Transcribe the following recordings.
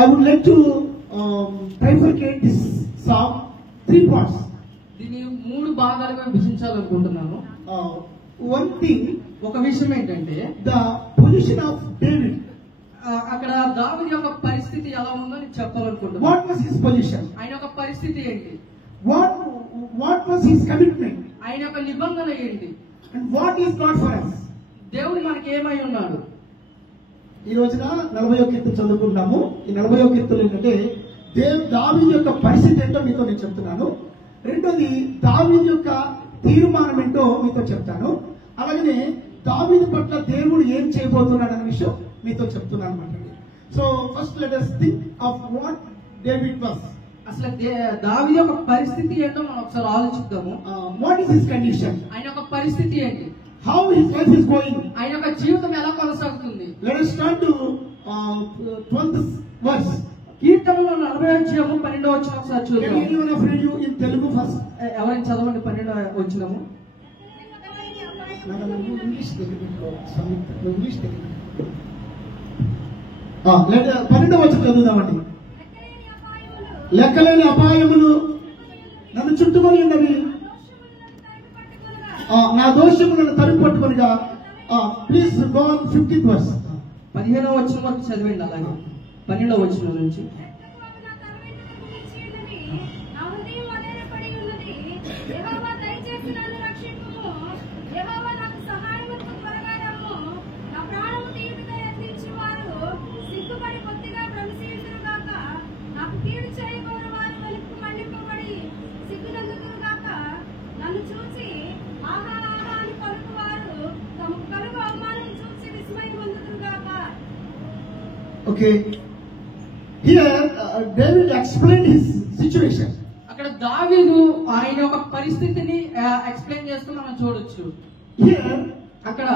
I would like to trifurcate this psalm 3 parts. దీన్ని 3 భాగాలుగా విభజించాలనుకుంటున్నాను. One thing, ఒక విషయం ఏంటంటే the position of David. అక్కడ దావీదు యొక్క పరిస్థితి ఎలా ఉందో నేను చెప్పాలనుకుంటున్నాను. What was his position? ఆయన యొక్క పరిస్థితి ఏంటి? What was his commitment? ఆయన యొక్క నిబంధన ఏంటి? And what is God for us? దేవుడు మనకి ఏమై ఉన్నాడు? ఈ రోజున 41వ కీర్తన చదువుకుంటున్నాము. ఈ 41వ కీర్తనలో ఏంటంటే దావీదు యొక్క పరిస్థితి ఏంటో మీతో నేను చెప్తున్నాను. రెండోది దావీదు యొక్క తీర్మానం ఏంటో మీతో చెప్తాను. అలాగనే దావీదు పట్ల దేవుడు ఏం చేయబోతున్నాడు అనే విషయం మీతో చెప్తున్నాను అన్నమాట. So first let us think of what David was. అసలు దావీదు యొక్క పరిస్థితి ఏంటో మనం ఒకసారి ఆలోచిద్దాము. What is his condition? ఆయన యొక్క పరిస్థితి ఏంటి? How his life is going? ఆయన యొక్క జీవితం ఎలా కొనసాగుతుంది? Let us turn to 12th verse. కీర్తనలో 40వ అధ్యాయము 12వ వచనం ఒకసారి చూద్దాం. Can anyone of you in Telugu first? ఎవరైనా చదవండి 12వ వచనము. ఇంగ్లీష్ తెలుగు ఇంగ్లీష్ తెలుగు 12వ వచనం చదువుదామండి. లెక్కలేని అపాయములు నన్ను చుట్టుకొని ఉన్నవి, నా దోషములను తరిమి పట్టుకొనిగా. Please go on 15th verse. 15వ వచనం వరకు చదివండి. అలాగే 12వ వచనం నుంచి Okay. Here David explained his situation. అక్కడ దావీదు ఆయన యొక్క పరిస్థితిని ఎక్స్ప్లెయిన్ చేస్తూ మనం చూడొచ్చు. Here అక్కడ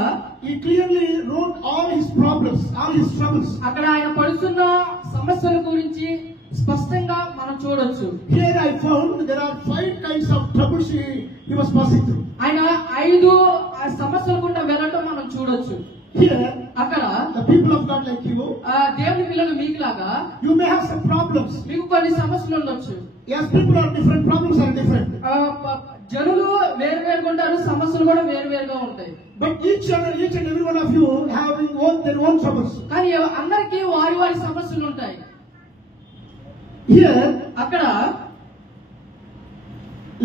he clearly wrote all his problems, all his troubles. అక్కడ ఆయన పడుతున్న సమస్యల గురించి స్పష్టంగా మనం చూడొచ్చు. Here I found there are 5 kinds of troubles he was passing through. ఆయన 5 సమస్యల గుండా వెళ్ళటం మనం చూడొచ్చు. Here అక్కడ the people of God like you, దేవుని పిల్లలు మీకులాగా you may have some problems. మీకు కొన్ని సమస్యలు ఉండొచ్చు. Yes, people are different, problems are different. జనులు వేరు వేరుగా ఉంటారు, సమస్యలు కూడా వేరు వేరుగా ఉంటాయి. But each and every one of you having their own troubles. కానీ అందరికీ వారి వారి సమస్యలు ఉంటాయి. Here అక్కడ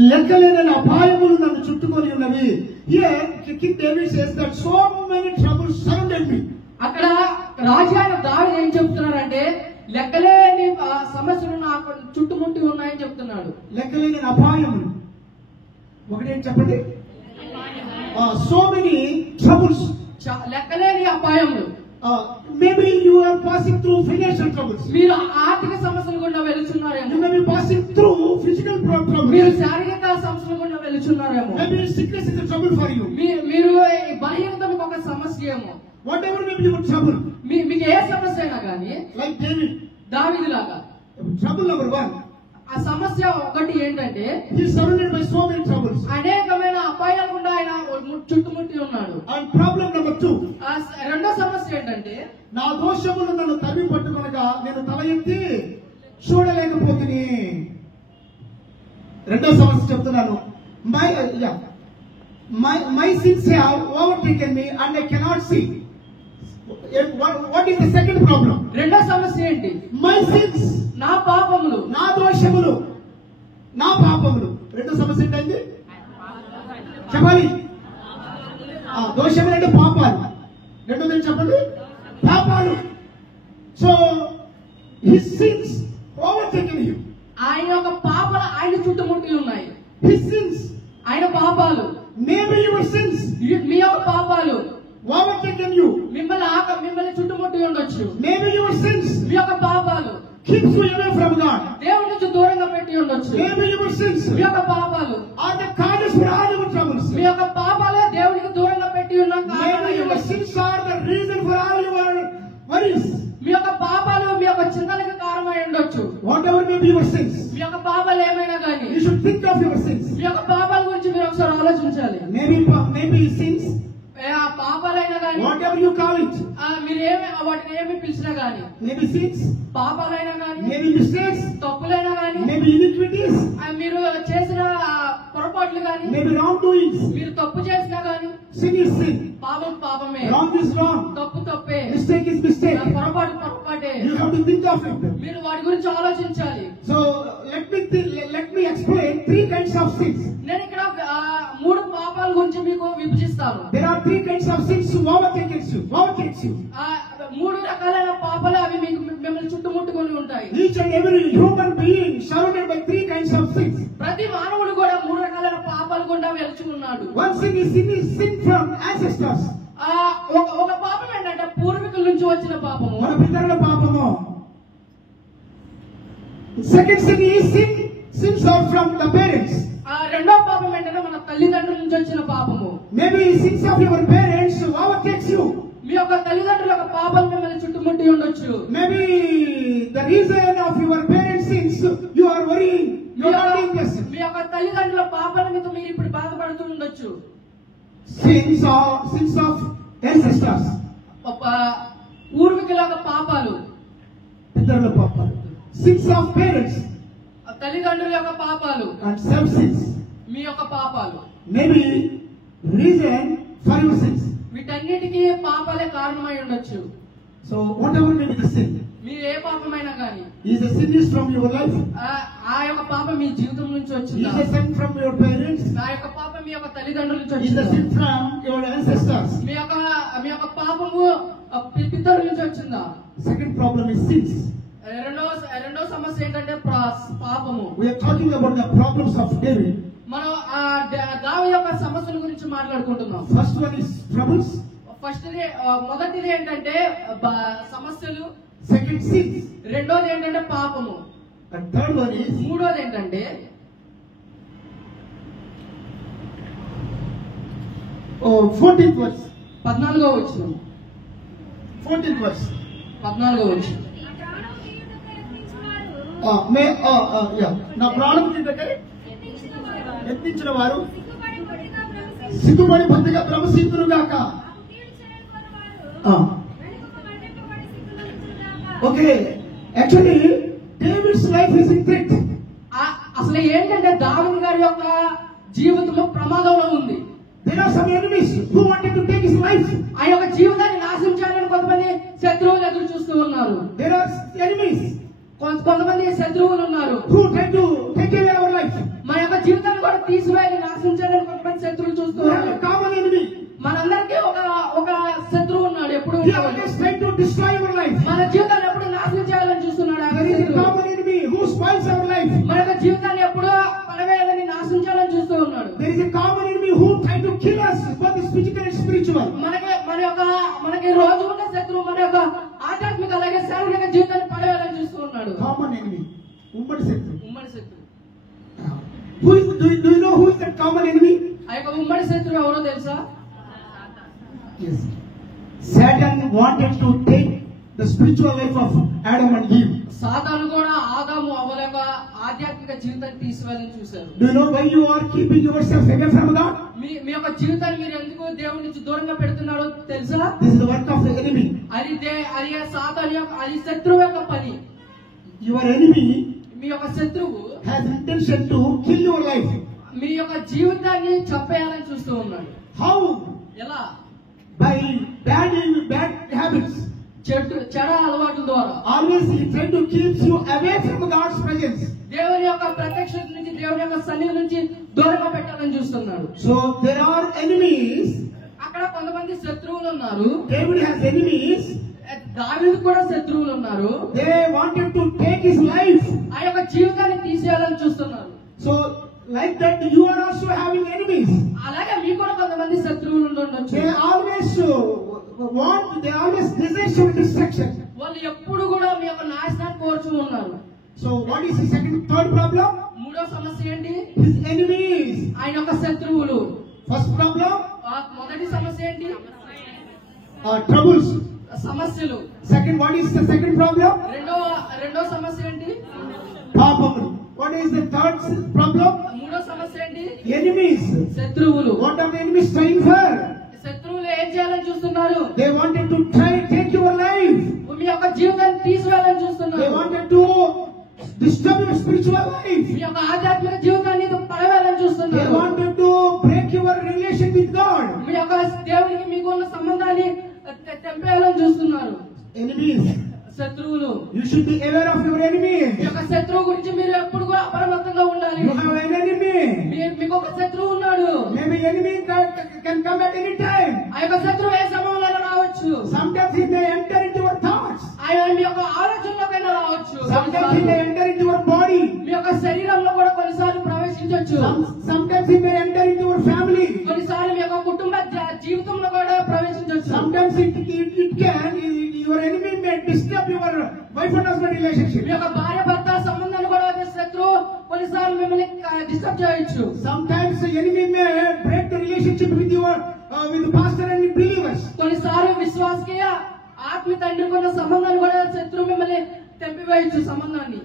లెక్కలేని అపాయములు నన్ను చుట్టుకొని ఉన్నవి. Here King David says that so many troubles surrounded me. అక్కడ రాజైన దావీదు ఏం చెప్తున్నారంటే లెక్కలేని సమస్యలు నాకు చుట్టుముట్టి ఉన్నాయని చెప్తున్నాడు. లెక్కలేని అపాయములు ఒకటేంటి చెప్పండి? So many troubles. లెక్కలేని అపాయములు. Maybe you are passing through financial troubles. మీరు ఆర్థిక సమస్యలు గుండా వెళ్తున్నారేమో. You may be passing through physical troubles. మీరు శారీరక సమస్యలు గుండా వెళ్తున్నారేమో. Maybe sickness is a trouble for you. మీరు బలహీనత మీకు ఒక సమస్య ఏమో. Whatever may be your trouble. మీకు ఏ సమస్య అయినా కానీ Like David, దావీదు లాగా trouble number 1. ఆ సమస్య ఒకటి ఏంటంటే he is surrounded by so many troubles. అనేకమైన అపాయాల గుండా ఆయన చుట్టుముట్టి ఉన్నాడు. And problem number 2. రెండో సమస్య ఏంటంటే నా దోషములు నన్ను తరిమి పట్టుకొనగా నేను తల ఎత్తి చూడలేకపోతిని. రెండో సమస్య చెప్తున్నాను. My sins have overtaken me and I cannot see. What is the second problem? రెండో సమస్య ఏంటి? My sins, నా పాపములు, నా దోషములు, నా పాపములు. రెండో సమస్య ఏంటండి? చెప్పాలి. దోషములు అంటే పాపాలు. రెండోది చెప్పండి, పాపాలు. So his sins overtaken him. ఆయన యొక్క పాపాలు ఆయన చుట్టుముట్టి ఉన్నాయి. His sins, ఆయన పాపాలు, maybe your sins, మీ యొక్క పాపాలు overtaken you. మిమ్మల్ని చుట్టుముట్టి ఉండొచ్చు. Maybe your sins, మీ యొక్క పాపాలు keeps you away from God. దేవుడి నుంచి దూరంగా పెట్టి ఉండొచ్చు. Maybe your sins మీ యొక్క పాపాలు are the causes for all your troubles. మీ యొక్క పాపాలే దేవుడికి దూరంగా పెట్టి ఉన్న Maybe your sins are the reason for all your worries. మీ యొక్క పాపాలు మీ యొక్క చింతలకు కారణమై ఉండొచ్చు. Whatever may be your sins, మీ యొక్క పాపాలు ఏమైనా కానీ you should think of your sins. మీ యొక్క పాపాల గురించి మీరు ఒకసారి ఆలోచించాలి. Maybe sins పాపాలైనా గాని, whatever you call it, మీరు వాటిని ఏమి పిలిచినా గాని, maybe sins, పాపాలైనా గాని, maybe mistakes, తప్పులైనా గాని, maybe iniquities, మీరు చేసిన పొరపాట్లు గాని, maybe wrongdoings. మీరు తప్పు చేసినా గాని, Sin is sin, పాపం పాపమే, wrong is wrong, తప్పు తప్పే, mistake is mistake. పొరపాటు పొరపాటే. You have to think of it. మీరు వాటి గురించి ఆలోచించాలి. So let me explain three kinds of sins. నేను ఇక్కడ 3 పాపాల గురించి మీకు విభజిస్తాను. There are three kinds of sins who overtakes you. 3 రకాలైన పాపాలు అవి మీకు మిమ్మల్ని చుట్టుముట్టుకొని ఉంటాయి. Each and every human being surrounded by three kinds of sins. ప్రతి మానవుడు కూడా 3 రకాలైన పాపాలు గుండా వెళ్తున్నాడు. One sin is sin from ancestors. ఒక పాపం ఏంటంటే పూర్వీకుల నుంచి వచ్చిన పాపము, మన పితరుల పాపము. Second sin is sins are from the parents. రెండో పాపం ఏంటంటే మన తల్లిదండ్రుల నుంచి వచ్చిన పాపము. Maybe sins of your parents overtakes you. మీ యొక్క తల్లిదండ్రుల యొక్క పాపాలు మిమ్మల్ని చుట్టుముట్టి ఉండొచ్చు. Maybe the reason of your parents' sins you are worrying. You are thinking. మీ యొక్క తల్లిదండ్రుల పాపాల మీద మీరు ఇప్పుడు బాధపడుతూ ఉండొచ్చు. Sins of ancestors. పూర్వీకుల యొక్క పాపాలు, పితరుల పాపాలు. Sins of parents. తల్లిదండ్రుల యొక్క పాపాలు, and self sins. మీ యొక్క పాపాలు. Maybe reason for your sins. వీటన్నిటికీ పాపాలే కారణమై ఉండొచ్చు. So whatever may be the sin, మీరు ఏ పాపమైనా కానీ, is the sin is from your life? ఆ యొక్క పాపం మీ జీవితం నుంచి వచ్చిందా? Is the sin from your parents? ఆ యొక్క పాపం మీ యొక్క తల్లిదండ్రుల నుంచి Is the వచ్చిందా? sin from your ancestors? మీ యొక్క పాపము పితరుల నుంచి వచ్చిందా? Second problem is sins. రెండో సమస్య ఏంటంటే పాపము. We are talking about the problems of David. మనం దావీదు యొక్క సమస్యల గురించి మాట్లాడుకుంటున్నాం. First one is troubles. మొదటిది ఏంటంటే సమస్యలు. Second sins. రెండోది ఏంటంటే పాపము. And third one is మూడోది ఏంటంటే 14th verse. 14వ వచనం. 14th verse. 14వ వచనం. నా ప్రాణం కిందకై ఎత్తించిన వారు సిగ్గుపడి బొత్తిగా భ్రమసిద్దురుగాక. Okay, actually David's life is in threat. అసలు ఏంటంటే దావీదు గారి యొక్క జీవితంలో ప్రమాదంలో ఉంది. There are some enemies who wanted to take his life. ఆ యొక్క జీవితాన్ని నాశనం చేయాలని కొంతమంది శత్రువులు ఎదురు చూస్తూ ఉన్నారు. There are enemies కొంతమంది శత్రువులు ఉన్నారు who try to take away our life. మన యొక్క జీవితాన్ని కూడా తీసివేయాలి, నాశనం చేయాలని కొంతమంది శత్రువులు చూస్తూ We have ఉన్నారు. a common enemy. మనందరికీ ఒక శత్రువు ఉన్నాడు. ఎప్పుడు He always trying to destroy our life. మన జీవితాన్ని ఎప్పుడు నాశనం చేయాలని చూస్తున్నాడు. ఆ There is a శత్రువు common enemy who spoils our life. మన యొక్క జీవితాన్ని ఎప్పుడు పడవేయాలని నాశనం చేయాలని చూస్తూ ఉన్నాడు. There is a common enemy who try to kill us, both physical and spiritual. మనకి రోజు ఉన్న శత్రువు మన యొక్క ఆధ్యాత్మిక అలాగే శారీరక జీవితాన్ని పడవేయాలని చూస్తూ ఉన్నాడు. Common enemy. ఉమ్మడి శత్రువు. ఉమ్మడి శత్రువు. Do you know who is that common enemy? ఆ యొక్క ఉమ్మడి శత్రువు ఎవరో తెలుసా? Yes. Satan wanted to take the spiritual life of Adam and Eve. సాతాను కూడా ఆదాము అవ్వల యొక్క ఆధ్యాత్మిక జీవితాన్ని తీసివేయాలని చూశారు. Do you know why you are keeping yourself away from God? మీ యొక్క జీవితాన్ని మీరు ఎందుకు దేవుడి నుంచి దూరంగా పెడుతున్నారో తెలుసా? This is the work of the enemy. అది సాతాను యొక్క, అది శత్రువు యొక్క పని. Your enemy మీ యొక్క శత్రువు has intention to kill your life. మీ యొక్క జీవితాన్ని చంపేయాలని చూస్తూ ఉన్నాడు. How? ఎలా? By bad habits. చెడ అలవాట్ల ద్వారా. Always he try to keep you away from God's presence. దేవుని యొక్క ప్రత్యక్షత నుంచి, దేవుని యొక్క సన్నిధి నుంచి దూరంగా పెట్టాలని చూస్తున్నాడు. So there are enemies. అక్కడ కొంతమంది శత్రువులు ఉన్నారు. David has enemies. దావీదు కూడా శత్రువులు ఉన్నారు. They wanted to take his life. ఆ యొక్క జీవితాన్ని తీసేయాలని చూస్తున్నారు. So like that you are also having enemies. అలాగే మీకు కూడా కొంతమంది శత్రువులు ఉండొచ్చు. They always desire your destruction. వాళ్ళు ఎప్పుడు కూడా మీ యొక్క నాశనాన్ని కోరుచూ ఉన్నారు. So what is the third problem? మూడో సమస్య ఏంటి? His enemies. ఆయన యొక్క శత్రువులు. First problem? మొదటి సమస్య ఏంటి? Troubles. సమస్యలు. Second, what is the second problem? రెండో సమస్య ఏంటి? Problem. What is the third problem? మూడో సమస్య ఏంటి? Enemies. శత్రువులు. What are the enemies trying for? శత్రువులు ఏం చేయాలని చూస్తున్నారు? They wanted to take your life. మీ యొక్క జీవితాన్ని తీసివేయాలని చూస్తున్నారు. They wanted to disturb your spiritual life. మీ యొక్క ఆధ్యాత్మిక జీవితాన్ని పడవేయాలని They చూస్తున్నారు. wanted to break your relation with God. మీ యొక్క దేవునికి మీకు ఉన్న సంబంధాన్ని తెంపేయాలని చూస్తున్నారు. Enemies. శత్రువులు. You should be aware of your enemy. మీ యొక్క శత్రువు గురించి మీరు ఎప్పుడు కూడా అప్రమత్తంగా ఉండాలి. You have an enemy. మీకు ఒక శత్రువు ఉన్నాడు. Maybe enemy can come at any time. ఆ యొక్క శత్రువు ఏ సమయంలో రావచ్చు. Sometimes he may enter into your thoughts. ఆయన మీ యొక్క ఆలోచనలోకైనా రావచ్చు. Sometimes he may enter into your body. మీ యొక్క శరీరంలో కూడా కొన్నిసార్లు ప్రవేశించవచ్చు. Sometimes he may enter into your family. కొన్నిసార్లు మీ యొక్క కుటుంబ జీవితంలో కూడా ప్రవేశించవచ్చు. Sometimes your enemy may disturb your wife and husband relationship. మీ యొక్క భార్య భర్త సంబంధాన్ని కూడా శత్రువు కొన్నిసార్లు మిమ్మల్ని డిస్టర్బ్ చేయొచ్చు. Sometimes the enemy may break the relationship with the pastor and the believers. కొన్నిసార్లు విశ్వాసకి ఆత్మ తండ్రికి ఉన్న సంబంధాన్ని కూడా శత్రువు మిమ్మల్ని తెంపివేయచ్చు సంబంధాన్ని.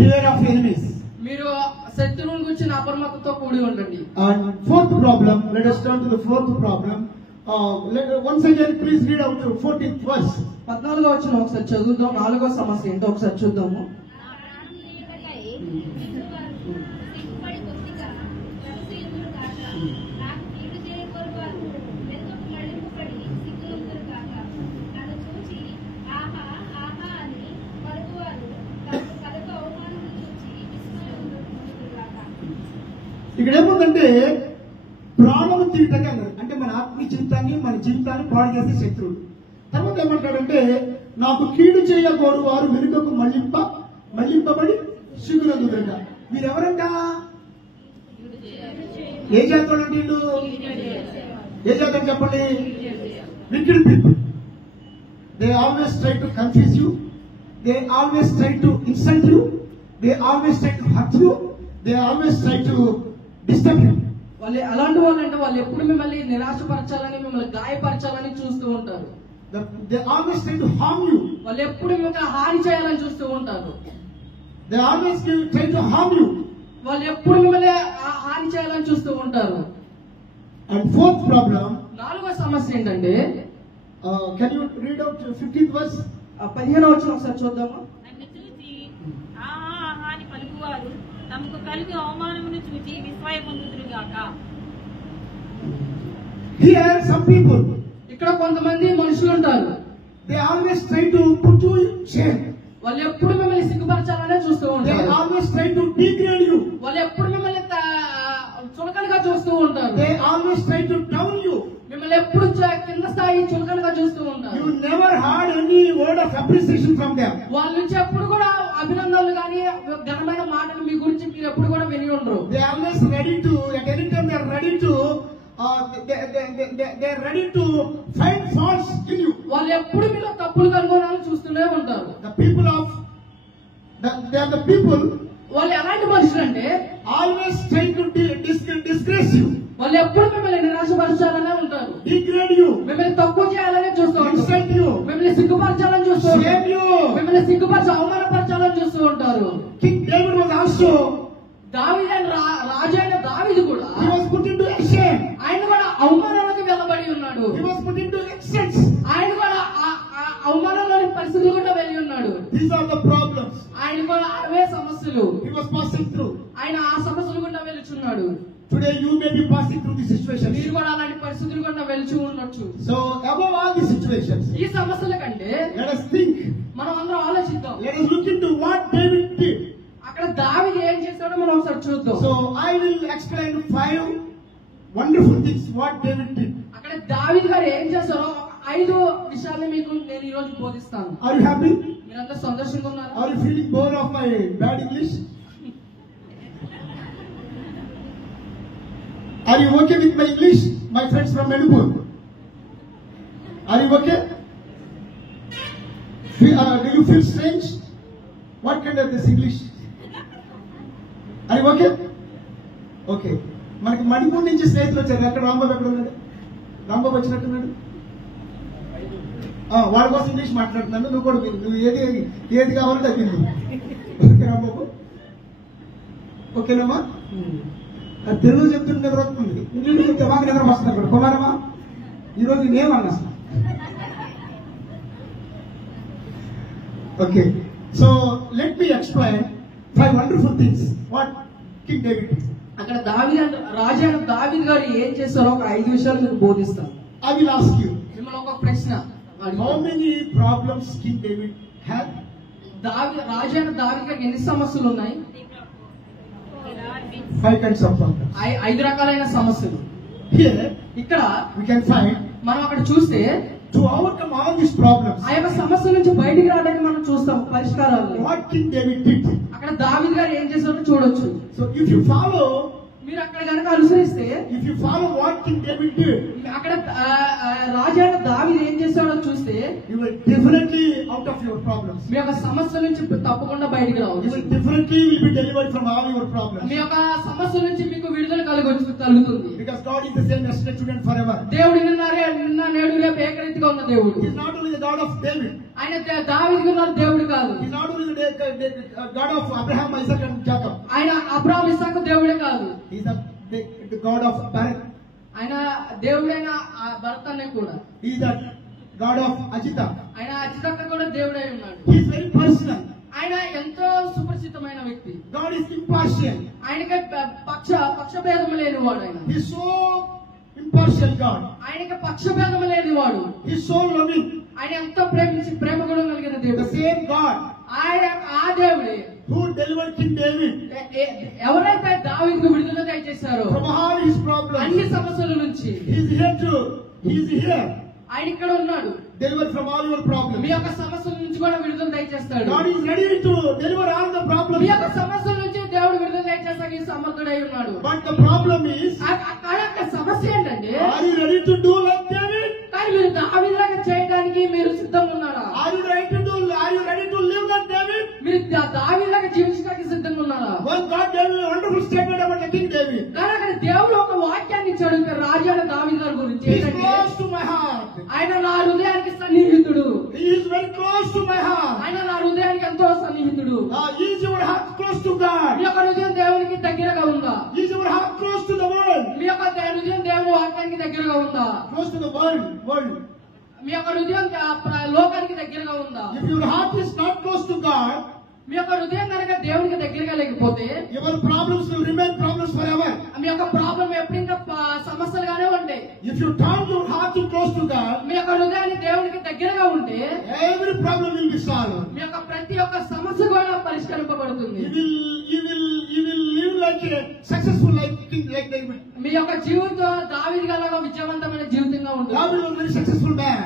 Beware of enemies. మీరు శత్రువుల గురించి అప్రమత్తతో కూడి ఉండండి. And fourth problem, let us turn to the fourth problem. Once again, please read out the 14th verse. 14వ వచనం ఒకసారి చదువుదాం. 4వ సమస్య ఏంటో ఒకసారి చూద్దాము. ఇక్కడ ఏముందంటే ప్రాణము తీయటంగా అంటే మన ఆత్మీయ జీవితాన్ని మన జీవితాన్ని పాడు చేసే శత్రువుడు. తర్వాత ఏమంటాడంటే నాకు కీడు చేయకూడదు వారు వెనుకకు మళ్లింపబడి సిగురందుగా. మీరెవరంట? ఏ జాతం అంటే వీళ్ళు? ఏ జాతం చెప్పండి? Wicked people. They always try to confuse you. They always try to insult you. They always try to hurt you. They always try to disturb you. వాళ్ళు అలాంటి వాళ్ళు అంటే వాళ్ళు ఎప్పుడు మిమ్మల్ని నిరాశపరచాలని మిమ్మల్ని గాయపరచాలని చూస్తూ ఉంటారు. They always try to harm you. వాళ్ళు ఎప్పుడు మిమ్మల్ని హాని చేయాలని చూస్తూ ఉంటారు. They always try to harm you. వాళ్ళు ఎప్పుడు మిమ్మల్ని హాని చేయాలని చూస్తూ ఉంటారు. And fourth problem. 4వ సమస్య ఏంటంటే can you read out 15th verse? 15వ వచనం ఒకసారి చూద్దాము. నన్ను చూసి ఆహా అని పలుకువారు తమకు కలిగి అవమానమును చూసి విస్మయపొందుదురుగాక. Here some people, ఇక్కడ కొంతమంది మనుషులు ఉంటారు. they always try to put you in shame. వాళ్ళు ఎప్పుడు మిమ్మల్ని సిగ్గుపరచాలనే చూస్తూ They ఉంటారు. always try to degrade you. వాళ్ళు ఎప్పుడు మిమ్మల్ని చులకనగా చూస్తూ ఉంటారు. They always try to down you. మిమ్మల్ని ఎప్పుడు కింద స్థాయి చులకనగా చూస్తూ ఉంటారు. You never heard any word of appreciation from them. వాళ్ళ నుంచి ఎప్పుడు కూడా అభినందనలు కానీ ఘనమైన మాటలు మీ గురించి మీరు ఎప్పుడు కూడా విని ఉండరు. They are always ready to, at any time they are ready to, they are ready to find faults in you. వాళ్ళు ఎప్పుడు మీలో తప్పులు కనుగొనాలని చూస్తూనే ఉంటారు. The people of, they are the people వాళ్ళు ఎలాంటి మనుషులు అంటే always try to disgrace you. వాళ్ళు ఎప్పుడు మిమ్మల్ని నిరాశపరచాలనే ఉంటారు. Degrade you. మిమ్మల్ని తక్కువ చేయాలనే చూస్తూ ఉంటారు. Insult you. మిమ్మల్ని సిగ్గుపరచాలని చూస్తూ Shame ఉంటారు. you. మిమ్మల్ని సిగ్గుపరచి అవమానపరచాలని చూస్తూ ఉంటారు. King David was also, రాజు అయిన దావీదు కూడా he was put into shame. ఆయన కూడా అవమానంలోకి వెళ్ళబడి ఉన్నాడు. He was put into excess. ఆయన కూడా అవమానంలోని పరిస్థితులు కూడా వెళ్ళి ఉన్నాడు. These are the problems ఆయన కూడా అవే సమస్యలు he was passing through. ఆయన ఆ సమస్యలు గుండా వెళ్తున్నాడు. Today you may be passing through these situations. మీరు కూడా అలాంటి పరిస్థితులు గుండా వెళ్తూ ఉండొచ్చు. So above all these situations, ఈ సమస్యల కంటే let us think. మనం అందరం ఆలోచిద్దాం. Let us look into what David did. అక్కడ దావీదు ఏం చేశాడో మనం ఒకసారి చూద్దాం. So I will explain 5 wonderful things what David did. అక్కడ దావీదు గారు ఏం చేశారో 5 విషయాలు మీకు నేను ఈ రోజు బోధిస్తాను. Are you happy? మీరంతా సంతోషంగా ఉన్నారా? Are you feeling bored of my bad English? Are you okay with my English, my friends from Manipur? Are you okay? Do you feel strange? What kind of this English? Are you okay? Okay. మనకి మణిపూర్ నుంచి స్నేహితులు వచ్చారు. అక్కడ రాంబాబు ఎక్కడ ఉన్నాడు? రాంబాబు వచ్చినట్టున్నాడు. వాళ్ళ కోసం English మాట్లాడుతున్నాను. నువ్వు కూడా నువ్వు ఏది కావాలంటే అది విను. ఓకే రాంబాబు, ఓకేనమ్మా? తెలుగు చెప్తున్న నిద్ర వస్తుంది, ఇంగ్లీష్ చెప్తే మాకు నిద్ర వస్తుంది. కుమారమ్మా ఈరోజు నేనేమన్నా అసలు. Okay, so let me explain 5 wonderful things what king David. అక్కడ రాజైన దావీదు గారు ఏం చేస్తారో ఒక 5 విషయాలు మీకు బోధిస్తాను. I will ask you, మిమ్మల్ని ఒక ప్రశ్న how many problems King David had? రాజైన దావీదు గారికి ఎన్ని సమస్యలు ఉన్నాయి? 5 kinds of problems. 5 రకాలైన సమస్యలు. Here ఇక్కడ we can find, మనం అక్కడ చూస్తే to overcome all these problems, ఆ యొక్క సమస్య నుంచి బయటికి రావడానికి మనం చూస్తాం పరిష్కారాలు. what King David did. అక్కడ దావీదు గారు ఏం చేశారో చూడొచ్చు. So if you follow మీరు అక్కడ కనుక అనుసరిస్తే, what King David did, అక్కడ రాజైన దావీదు ఏం చేశాడో చూస్తే you will definitely out of your problems. మీ యొక్క సమస్య నుంచి తప్పకుండా బయటికి You రావచ్చు. will definitely be delivered from all your problems. మీ యొక్క సమస్య నుంచి మీకు విడుదల కలుగుతుంది. Because God is the same yesterday, today and forever. దేవుడు నిన్న నేడు రేపు ఏకరీతిగా ఉన్న దేవుడు. He is not only the God of David. ఆయన దావీదుకు ఉన్న దేవుడు కాదు. He is not only the God of Abraham, Isaac and Jacob. ఆయన అబ్రాహాము ఇస్సాకు దేవుడే కాదు. He is the God of Barak. ఆయన దేవుడైన భర్తనే కూడా. He is the God of Ajita. ఆయన అజితక్క కూడా దేవుడై ఉన్నాడు. He is very personal. ఆయన ఎంతో సుపరిచితమైన వ్యక్తి. God is impartial. ఆయనకి పక్షభేదం లేనివాడు. ఆయన He is so impartial God. ఆయనకి పక్షభేదం లేనివాడు. He is so loving. ఆయన ఎంతో ప్రేమ గుణం కలిగిన The దేవుడు. same God ఆయన ఆ దేవుడే who delivered King David ఎవరైతే దావీదుకు విడుదల దయచేశారో from all his problems. అన్ని సమస్యల నుంచి He is here. ఆయన ఇక్కడ ఉన్నాడు. Deliver from all your problems. మీ యొక్క సమస్యల నుంచి కూడా విడుదల దయచేస్తాడు. God is ready to deliver all the problems. మీ యొక్క సమస్యల నుంచి దేవుడు విడుదల దయచేస్తానికి సమర్థుడై ఉన్నాడు. But the problem is, కానీ అక్కడ సమస్య ఏంటంటే, are you ready to do like David? కానీ మీరు దావీదులాగా చేయడానికి మీరు సిద్ధంగా ఉన్నారా? Are you ready to live like David? మీరు దావీదులాగా జీవించడానికి సిద్ధంగా ఉన్నారా? One God gave me a wonderful statement about the King David. కానీ అక్కడ దేవుడు ఒక వాక్యాన్ని ఇచ్చాడు రాజైన దావీదు గారి గురించి. He is close to my heart. ఆయన నా హృదయానికి సన్నిహితుడు. He is very close to my heart. ఆయన నా హృదయానికి ఎంతో సన్నిహితుడు. Is your heart close to God? మీ యొక్క హృదయం దేవునికి దగ్గరగా ఉందా? Is your heart close to the world? మీ యొక్క హృదయం దేవుని వాక్యానికి దగ్గరగా ఉందా? Close to the world. మీ యొక్క హృదయం లోకానికి దగ్గరగా ఉందా? If your heart is not close to God, మీ యొక్క హృదయం కనుక దేవునికి దగ్గరగా లేకపోతే your problems will remain problems forever. మీ యొక్క ప్రాబ్లం ఎప్పుడు ఇంకా సమస్యలుగానే ఉంటాయి. If you turn your heart to close to God, మీ యొక్క హృదయాన్ని దేవునికి దగ్గరగా ఉంటే every problem will be solved. మీ యొక్క ప్రతి ఒక్క సమస్య కూడా పరిష్కరింపబడుతుంది. You will live like a successful like David. మీ యొక్క జీవితం దావీదు గలగా విజయవంతమైన జీవితంగా ఉంటుంది. David was a very successful man.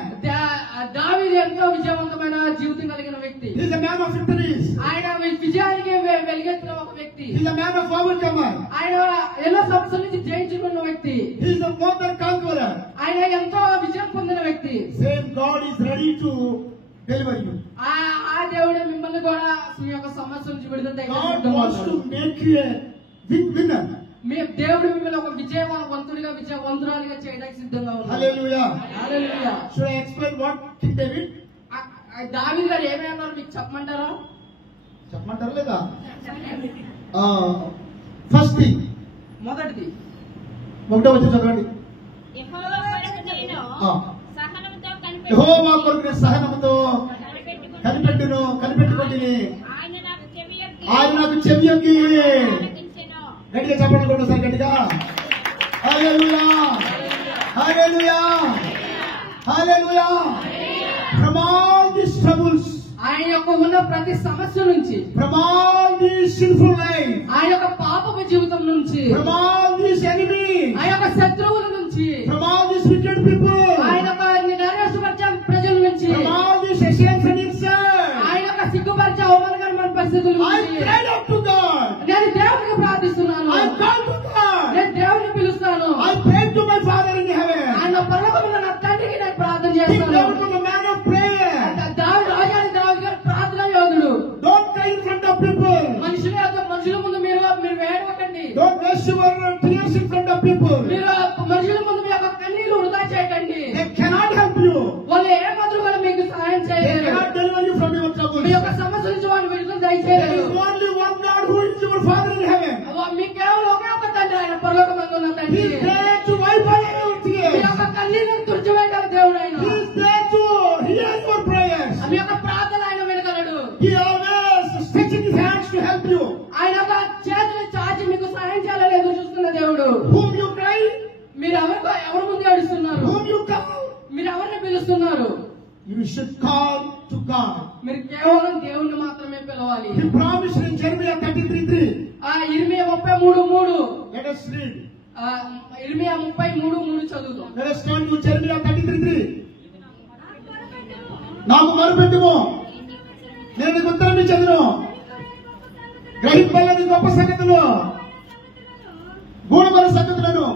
దావీదు ఎంతో విజయవంతమైన జీవితం కలిగిన వ్యక్తి. He is a man of victories. ఆయన విజయానికి వెలుగెత్తిన ఒక వ్యక్తి. He is a man of overcomer. ఆయన ఎన్నో సమస్యల నుంచి జయించుకున్న వ్యక్తి. He is a more than conqueror. ఆయన ఎంతో విజయం పొందిన వ్యక్తి. Same God is ready to deliver you. ఆ దేవుడే మిమ్మల్ని కూడా మీ యొక్క సమస్య నుంచి విడుదల God wants to make you a winner. మీ దేవుడు మిమ్మల్ని ఒక విజయవంతురాలిగా చేయడానికి సిద్ధంగా ఉన్నారు. Hallelujah. Hallelujah. Should I explain what King David? దావీదు గారు ఏమన్నారు మీకు చెప్పమంటారా? చెప్పమంటారా లేదా? ఫస్ట్ థింగ్, మొదటిది 1వ వచనం చదవండి. యెహోవా కొరకు నేను సహనముతో యెహోవా కొరకు నేను సహనముతో కనిపెట్టుకొని ఆయన నాకు చెవియొగ్గి గట్టిగా చెప్పండి కూడా సార్, గట్టిగా. హల్లెలూయా, hallelujah, hallelujah. From all these troubles, ఆయన యొక్క ఉన్న ప్రతి సమస్య నుంచి, from all these sinful life, ఆయన యొక్క పాపపు జీవితం నుంచి, from all these enemies, ఆయన యొక్క శత్రువుల నుంచి, from all these wicked people, ఆయన యొక్క నిరాశపరిచే ప్రజల నుంచి, from all these ashamed and insults, ఆయన యొక్క సిగ్గుపరిచే అవమానకరమైన పరిస్థితుల I నుంచి cried out to God. నేను దేవునికి ప్రార్థిస్తున్నాను. I called to God. నేను దేవుని పిలుస్తాను. I prayed to my Father in heaven. ఆయన పరలోకములో నా తండ్రికి నేను ప్రార్థన King చేస్తాను. David was a man of prayer. రాజాని దావీదు గారు ప్రార్థన యోధుడు. Don't cry in front of people. మనుషుల ముందు మీరు వేడవకండి. Don't waste your tears in front of people. మీరు మనుషుల ముందు మీ యొక్క కన్నీళ్లు వృధా చేయకండి. They cannot help you. వాళ్ళు ఏ మాత్రం కూడా మీకు సహాయం They చేయలేరు. cannot deliver you from your me troubles. యొక్క సమస్య నుంచి వాళ్ళు విడుదల There చేయలేరు. is only one God who is your Father in heaven. మీ కేవలం ఒకే ఒక తండ్రి, ఆయన పరలోకమందు ఉన్న He తండ్రి. is there to wipe away your me tears. యొక్క కన్నీళ్లను తుడిచివేయడానికి He always stretching his hands to help you. ఆయన ఒక చేతులు చాచి మీకు సహాయం చేయాలని ఎదురు చూస్తున్న దేవుడు. Whom you cry, మీరు ఎవరి ముందు ఏడుస్తున్నారు? whom you call, మీరు ఎవరిని పిలుస్తున్నారు? you should call to God. మీరు కేవలం దేవుణ్ణి మాత్రమే పిలవాలి. He promised in Jeremiah 33:3. ఇర్మియా 33:3. Let us read. ఇర్మియా 33:3 చదువుదాం. Let us turn to Jeremiah 33:3. నాకు మొరపెట్టుము, నేను నీకు ఉత్తరం ఇచ్చేదను, గ్రహింపలేని గొప్ప సంగతులు, గూఢమైన సంగతులను.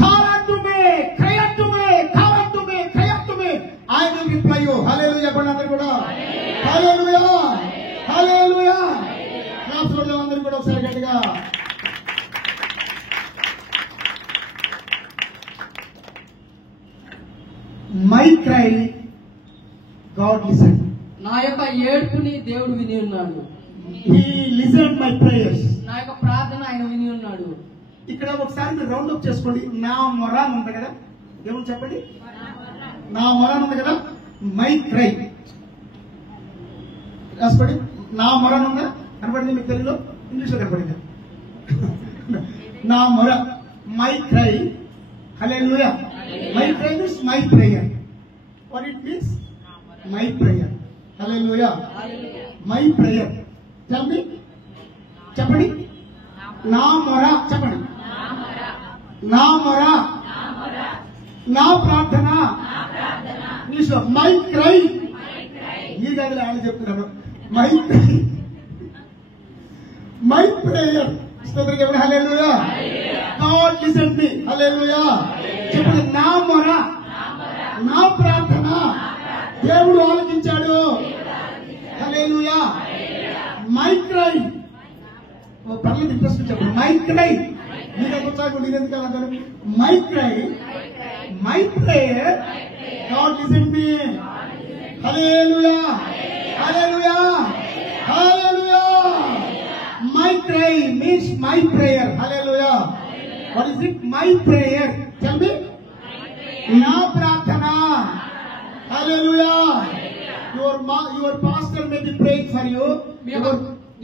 Call unto me, cry unto me, call unto me, cry unto me, I will reply you. హల్లెలూయా చెప్పండి అందరూ కూడా. హల్లెలూయా, హల్లెలూయా. క్లాస్ లో అందరూ కూడా ఒకసారి గట్టిగా. My cry God listen. నా యొక్క ఏడుపుని దేవుడు విని ఉన్నాడు. He listen my prayers. నా యొక్క ప్రార్థన ఆయన విని ఉన్నాడు. ఇక్కడ ఒకసారి మీరు రౌండ్ అప్ చేసుకోండి. నా మొర అని ఉంది కదా, ఏమని చెప్పండి? నా మొర అని ఉంది కదా, మై క్రై రాసుకోండి. నా మొర అని ఉందా? కనపడింది మీకు తెలుగులో? ఇంగ్లీష్ లో కనపడిందా? నా మొర, my cry. Hallelujah. My cry means my prayer. What it means? My prayer. Hallelujah. My prayer. చెప్పండి. నా మొర చెప్పండి. నా మొర, నా ప్రార్థన. ఇంగ్లీష్ లో మై క్రై. ఈ గదిలో ఆయన చెప్తున్నాను మై క్రై, మై ప్రేయర్. స్తోత్రం చెప్పండి. Hallelujah. God listen me. Hallelujah. చెప్పండి. నా మొర, నా ప్రార్థన దేవుడు ఆలకించాడు. హల్లెలూయా. My cry. పర్లేదు ఇంట్రెస్ట్ చెప్పండి. My cry. మీరే కూర్చోండి, నేను ఎందుకు అంటారు? My cry, my prayer, God listen me. Hallelujah, hallelujah, hallelujah. My cry means my prayer. Hallelujah. What is it? My prayer. చెప్పండి. నా ప్రార్థన. Hallelujah. Your pastor may be praying for you.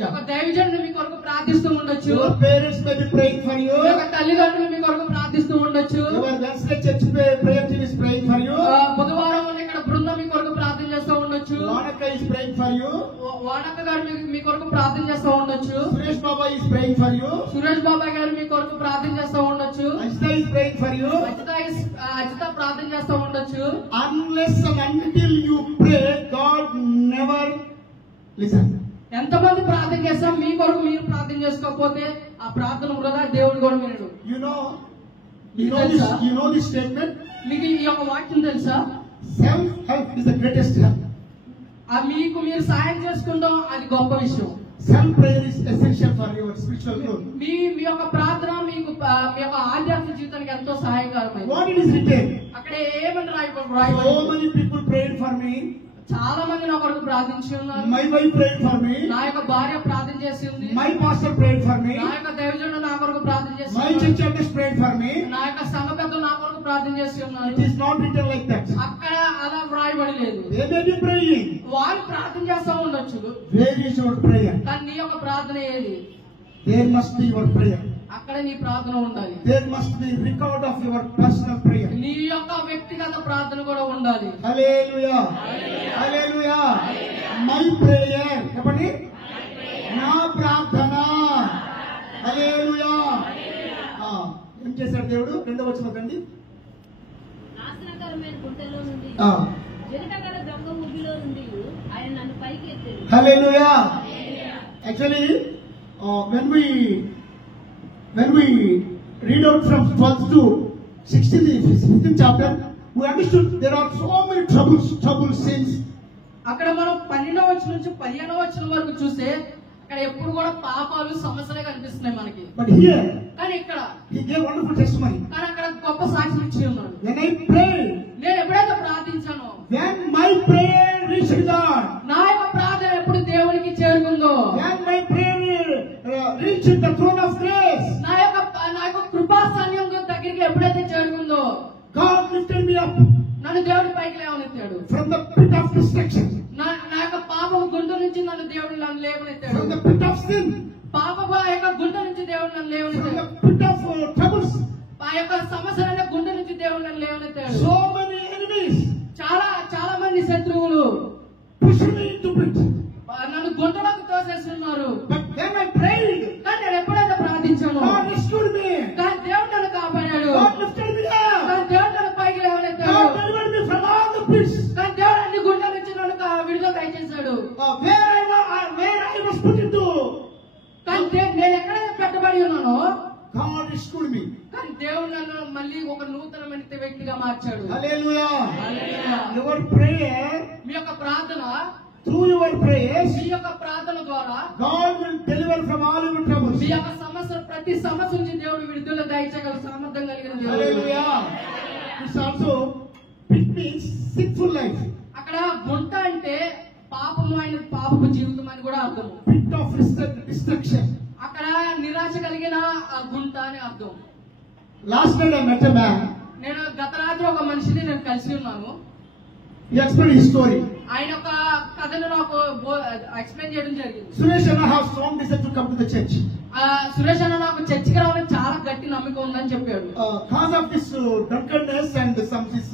ఒక దైవజనుడు మీ కొరకు ప్రార్థిస్తూ ఉండొచ్చు. Your parents May be praying for you. ఒక తల్లిదండ్రులు మీ కొరకు ప్రార్థిస్తూ ఉండొచ్చు. Your Wednesday church prayer team is praying for you. బుధవారం ఇక్కడ బృందం మీ కొరకు ప్రార్థన చేస్తూ ఉండొచ్చు. వానక్క ఇస్ ప్రేయింగ్ ఫర్ యూ. వానక్క గారు మీ కొరకు ప్రార్థన చేస్తూ ఉండొచ్చు. Suresh Baba is praying for you. Suresh బాబాయ్ గారు మీ కొరకు ప్రార్థన చేస్తూ ఉండొచ్చు. Ajitha is praying for you. Ajitha ప్రార్థన చేస్తూ ఉండొచ్చు. Unless and until you pray, God never listen. ఎంతమంది ప్రార్థన చేసినా మీ కొరకు మీరు ప్రార్థన చేసుకోకపోతే ఆ ప్రార్థన వృధా, దేవుడు కూడా వినడు. You know this statement? మీకు ఈ యొక్క వాక్యం తెలుసా? Self help is the greatest help. మీకు మీరు సాయం చేసుకుంటాం, అది గొప్ప విషయం. Self prayer is essential for your spiritual growth. మీ యొక్క ప్రార్థన మీకు మీ యొక్క ఆధ్యాత్మిక జీవితానికి ఎంతో సహాయకరమైంది. What it is written? అక్కడ ఏమని So రాయబడింది? many people prayed for me. చాలా మంది నా కొరకు ప్రార్థించి ఉన్నారు. My wife prayed for me. నా యొక్క భార్య ప్రార్థన చేసి ఉంది. My pastor prayed for me. నా యొక్క దైవజనుడు నా కొరకు ప్రార్థన చేసి My ఉన్నారు. church elders prayed for me. నా యొక్క సంఘ పెద్దలు నా కొరకు ప్రార్థన చేసి ఉన్నారు. It is not written like that. అక్కడ అలా వ్రాయబడలేదు. They may be praying. వారు ప్రార్థన చేస్తూ ఉండొచ్చు, Where is your prayer? కానీ నీ యొక్క ప్రార్థన ఏది? There must be your prayer. అక్కడ నీ ప్రార్థన ఉండాలి. There must be record of your personal prayer. నీ యొక్క వ్యక్తిగత ప్రార్థన కూడా ఉండాలి. Hallelujah. Hallelujah. My prayer. చెప్పండి. నా ప్రార్థన. Hallelujah. ఏం చేశాడు దేవుడు? రెండవ వచనం రండి. నాశనకరమైన గుంటలో నుండి జగటగల దొంగ ఊబిలో నుండి ఆయన నన్ను పైకి ఎత్తాడు. Hallelujah. Actually, when we read out from 12th to 16th chapter, we understood there are so many trouble sins. అక్కడ మనం 12వ వచనం నుంచి 15వ వచనం వరకు చూస్తే అక్కడ ఎప్పుడు కూడా పాపాలు, సమస్యలే కనిపిస్తున్నాయి మనకి. But here, కానీ ఇక్కడ he gave wonderful testimony. కానీ అక్కడ గొప్ప సాక్ష్యం ఇచ్చి ఉన్నాడు. When I prayed, నేను ఎప్పుడైతే ప్రార్థించానో, when my prayer reached God, నా యొక్క ప్రార్థన ఎప్పుడు దేవునికి చేరుకుందో, when my prayer reached the throne of grace, నా యొక్క కృపా సన్నిధి దగ్గరికి ఎప్పుడైతే చేరుకుందో, God lifted me up నన్ను దేవుడి పైకి లేవనెత్తాడు. from the pit of destruction. నా యొక్క పాపం గుండు లేవనెత్తాడు. From the pit of sin. పాపపు ఆ యొక్క గుంట నుంచి దేవుడు నన్ను From లేవనెత్తాడు. the pit of troubles. ఆ యొక్క సమస్యలైన గుంట నుంచి దేవుడు నన్ను లేవనెత్తాడు. So many enemies చాలా మంది శత్రువులు pushed me into pit. నన్ను గుంటలోకి తోసేస్తున్నారు. But when I prayed, కానీ నేను ఎప్పుడైతే ప్రార్థించాను, God restored me. కానీ దేవుడు నన్ను కాపాడాడు. God lifted me up. కానీ దేవుడు నన్ను పైకి లేవనెత్తాడు. God delivered me from all the pits. కానీ దేవుడు అన్ని గుంటల నుంచి నన్ను విడుదల దయచేశాడు. Where I was put into, కానీ నేను ఎక్కడైతే పెట్టబడి ఉన్నానో God restored me. కానీ దేవుడు నన్ను మళ్ళీ ఒక నూతనమైన వ్యక్తిగా మార్చాడు. Hallelujah. హల్లెలూయా. Your prayer, మీ యొక్క ప్రార్థన, through your prayers, మీ యొక్క ప్రార్థన ద్వారా God will deliver from all your troubles. మీ యొక్క సమస్య, ప్రతి సమస్య నుంచి దేవుడు విడుదల దయచేయగల సామర్థ్యం కలిగిన దేవుడు. Hallelujah. It's also, it means sinful life. అక్కడ గుంట అంటే పాపపు జీవితం అని కూడా అర్థం. Pit of destruction. అక్కడ నిరాశ కలిగిన ఆ గుంట అని అర్థం. Last night I met a man. నేను గత రాత్రి ఒక మనిషిని నేను కలిసి ఉన్నాను. He explained his story. ఆయన యొక్క కథను నాకు ఎక్స్ప్లెయిన్ చేయడం జరిగింది. Suresh and I have strong desire to come to the church. Suresh అన్న నాకు చర్చికి రావాలని చాలా గట్టి నమ్మకం ఉందని చెప్పాడు. Cause of this drunkenness and some this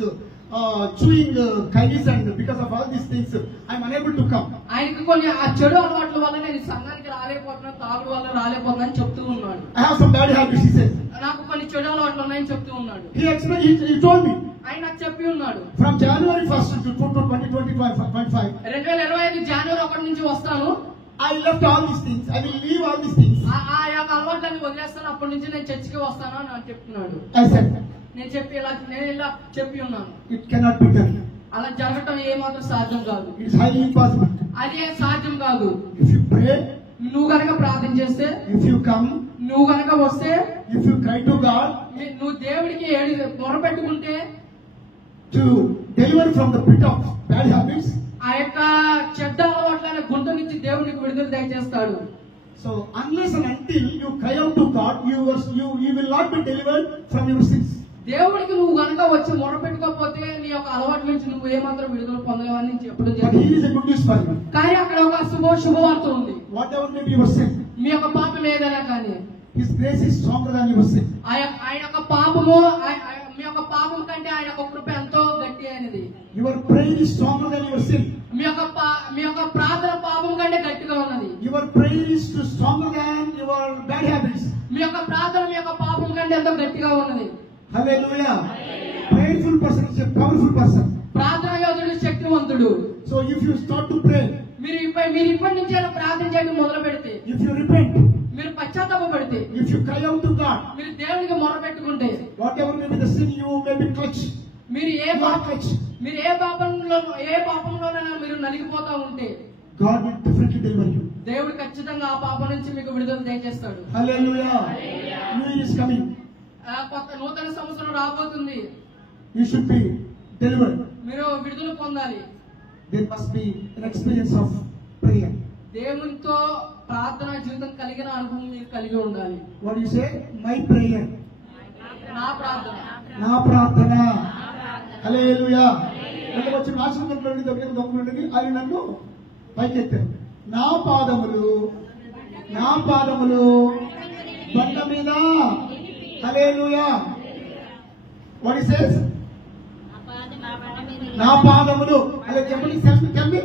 chewing candies and because of all these things, I am unable to come. ఆయనకి కొన్ని ఆ చెడు అలవాట్ల వల్ల నేను సంఘానికి రాలేకపోతున్నాను, తాగుడు వల్ల రాలేకపోతున్నాను చెప్తూ ఉన్నాడు. I have some bad habits, he said. నాకు కొన్ని చెడు అలవాట్లు ఉన్నాయని చెప్తూ ఉన్నాడు. He explained, he told me. ఆయన నాకు చెప్పి ఉన్నాడు, From January 1st to 2025, 2025 జనవరి 1 నుంచి వస్తాను. I left all these things. I will leave all these things. ఆ యొక్క అలవాట్లన్నీ వదిలేస్తాను, అప్పటి నుంచి నేను చర్చికి వస్తాను అని నాకు చెప్తున్నాడు. I said, నేను ఇలా చెప్పి ఉన్నాను. it cannot be done. అలా జరగటం ఏమాత్రం సాధ్యం కాదు. It is highly impossible. అది సాధ్యం కాదు. If you pray, నువ్వు కనుక ప్రార్థన చేస్తే, if you come, నువ్వు కనుక వస్తే, if you cry to God నువ్వు దేవుడికి మొరపెట్టుకుంటే, to deliver from the pit of bad habits, ఆ యొక్క చెడ్డ అలవాట్లైన గుంట నుంచి దేవుడికి విడుదల దయచేస్తాడు. so unless and until you cry out to God, you will not be delivered from your sins. దేవుడికి నువ్వు కనుక వచ్చి మొరపెట్టుకోకపోతే నీ యొక్క అలవాట్ల నుంచి నువ్వు ఏమాత్రం విడుదల పొందలేవని చెప్పడం But జరిగింది. here is a good news for you. కానీ అక్కడ ఒక శుభవార్త ఉంది. Whatever may be your sin, మీ యొక్క పాపం ఏదైనా కానీ His grace is stronger than your sin. ఆయన యొక్క పాపము, మీ యొక్క పాపం కంటే ఆయన యొక్క కృప ఎంతో గట్టి అయినది. Your prayer is stronger than your sin. మీ యొక్క ప్రార్థన పాపం కంటే గట్టిగా ఉన్నది. Your prayer is stronger than your bad habits. మీ యొక్క ప్రార్థన మీ యొక్క పాపం కంటే ఎంతో గట్టిగా ఉన్నది. Hallelujah. Prayerful person is a powerful person. ప్రార్థన యోధుడు శక్తివంతుడు. So if you start to pray, మీరు ఇప్పటి నుంచి ప్రార్థన చేయడం మొదలు పెడితే, if you repent, మీరు పశ్చాత్తాపడితే, if you cry out to God, మీరు దేవునికి మొరపెట్టుకుంటే, whatever may be the sin you may be clutched, మీరు you are clutched, ఏ పాపంలోనైనా మీరు నలిగిపోతా ఉంటే, God will definitely deliver you. దేవుడు ఖచ్చితంగా ఆ పాపం నుంచి మీకు విడుదల దయచేస్తాడు. Hallelujah. New Year is coming. కొత్త నూతన సంవత్సరం రాబోతుంది. You should be delivered. మీరు విడుదల పొందాలి. There must be an experience of prayer. దేవునితో ప్రార్థన జీవితం కలిగిన అనుభవం మీరు కలిగి ఉండాలి. What do you say? My prayer. నా ప్రార్థన. నా ప్రార్థన. హల్లెలూయా. అంటే వచ్చి నాశనం దొంగలుండి ఆయన నన్ను పైకెత్తారు. నా పాదములు బండ మీద. హల్లెలూయా. What he says? నా పాదములు. అలా చెప్పండి.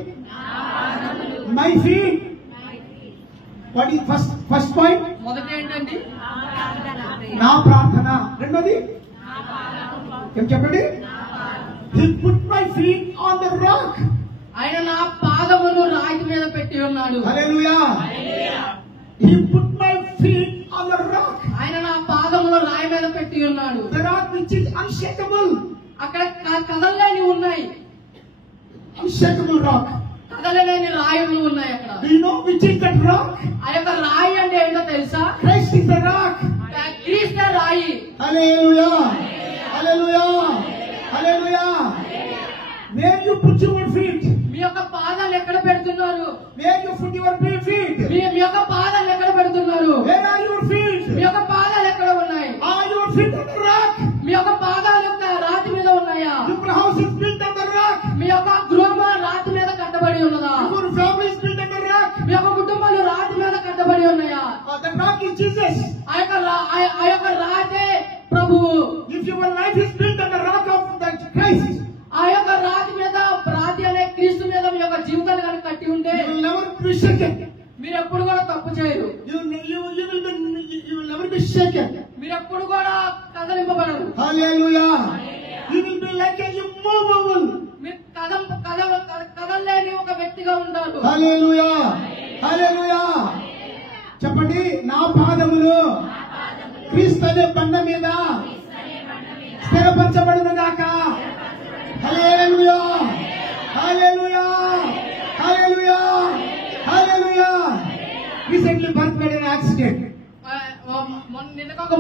My feet. What is first point? మొదటి ఏంటండి? నా ప్రార్థన. రెండోది ఏం చెప్పండి? He put my feet on the rock. ఆయన నా పాదములు రాయి మీద పెట్టి ఉన్నాడు. Hallelujah. He put my feet on the rock. ఆయన నా పాదములు రాయి మీద పెట్టి ఉన్నాడు. The rock which is unshakable. అక్కడ కదలలేని ఉన్నాయి. Unshakable rock. కదలలేని రాయులు ఉన్నాయి అక్కడ. Do you know which is that rock? ఆ యొక్క రాయి అంటే ఏంటో తెలుసా? Christ is the rock. క్రీస్తు రాయి. Hallelujah. Where you put your feet? మీ యొక్క పాదాలు ఎక్కడ పెడుతున్నారు? Where you put your feet? మీ యొక్క పాదాలు ఎక్కడ పెడుతున్నారు? Where are your feet? మీ యొక్క పాదాలు ఎక్కడ ఉన్నాయి? Are your feet on the rock? మీ యొక్క పాదాలు యొక్క రాతి మీద ఉన్నాయా? Your house is built on the rock. మీ యొక్క గృహం రాతి మీద కట్టబడి ఉన్నదా? Your family is built on the rock. మీ యొక్క కుటుంబం shaken. మీరు ఎప్పుడు కూడా తప్పు చేయరు. You will never be shaken. మీరు ఎప్పుడు కూడా కదలింపబడరు. Hallelujah. You will be like a immovable. మీరు కదలలేని ఒక వ్యక్తిగా ఉంటారు. Hallelujah. Hallelujah. చెప్పండి, నా పాదములు క్రీస్తు అనే బండ మీద స్థిరపరచబడును గాక. హల్లెలూయా. Hallelujah. Hallelujah. Hallelujah. Recently birth made an accident.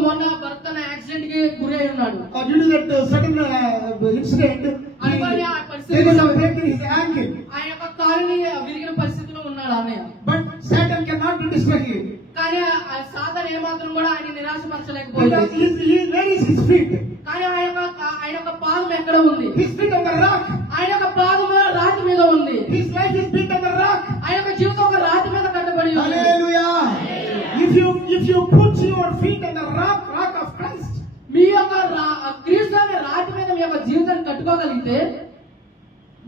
మొన్న భర్త యాక్సిడెంట్ కి గురి అయి ఉన్నాడు. Due to that sudden incident, he was breaking his ankle. ఆయన యొక్క కాలుని విరిగిన పరిస్థితిలో ఉన్నాడు అన్నయ్య. But Satan cannot destroy him. కానీ సాతాను ఏమాత్రం కూడా ఆయన నిరాశపరచలేకపోయాడు. Where is his feet? కానీ ఆయన యొక్క పాదం ఎక్కడ ఉంది? His feet on the rock. ఆయన యొక్క పాదం రాతి మీద ఉంది. His life is built on the rock. ఆయన యొక్క జీవితం ఒక రాతి మీద కట్టబడి ఉంది. Hallelujah. If you put your feet on the rock of Christ, మీ యొక్క క్రీస్తు అనే రాతి మీద మీ యొక్క జీవితాన్ని కట్టుకోగలిగితే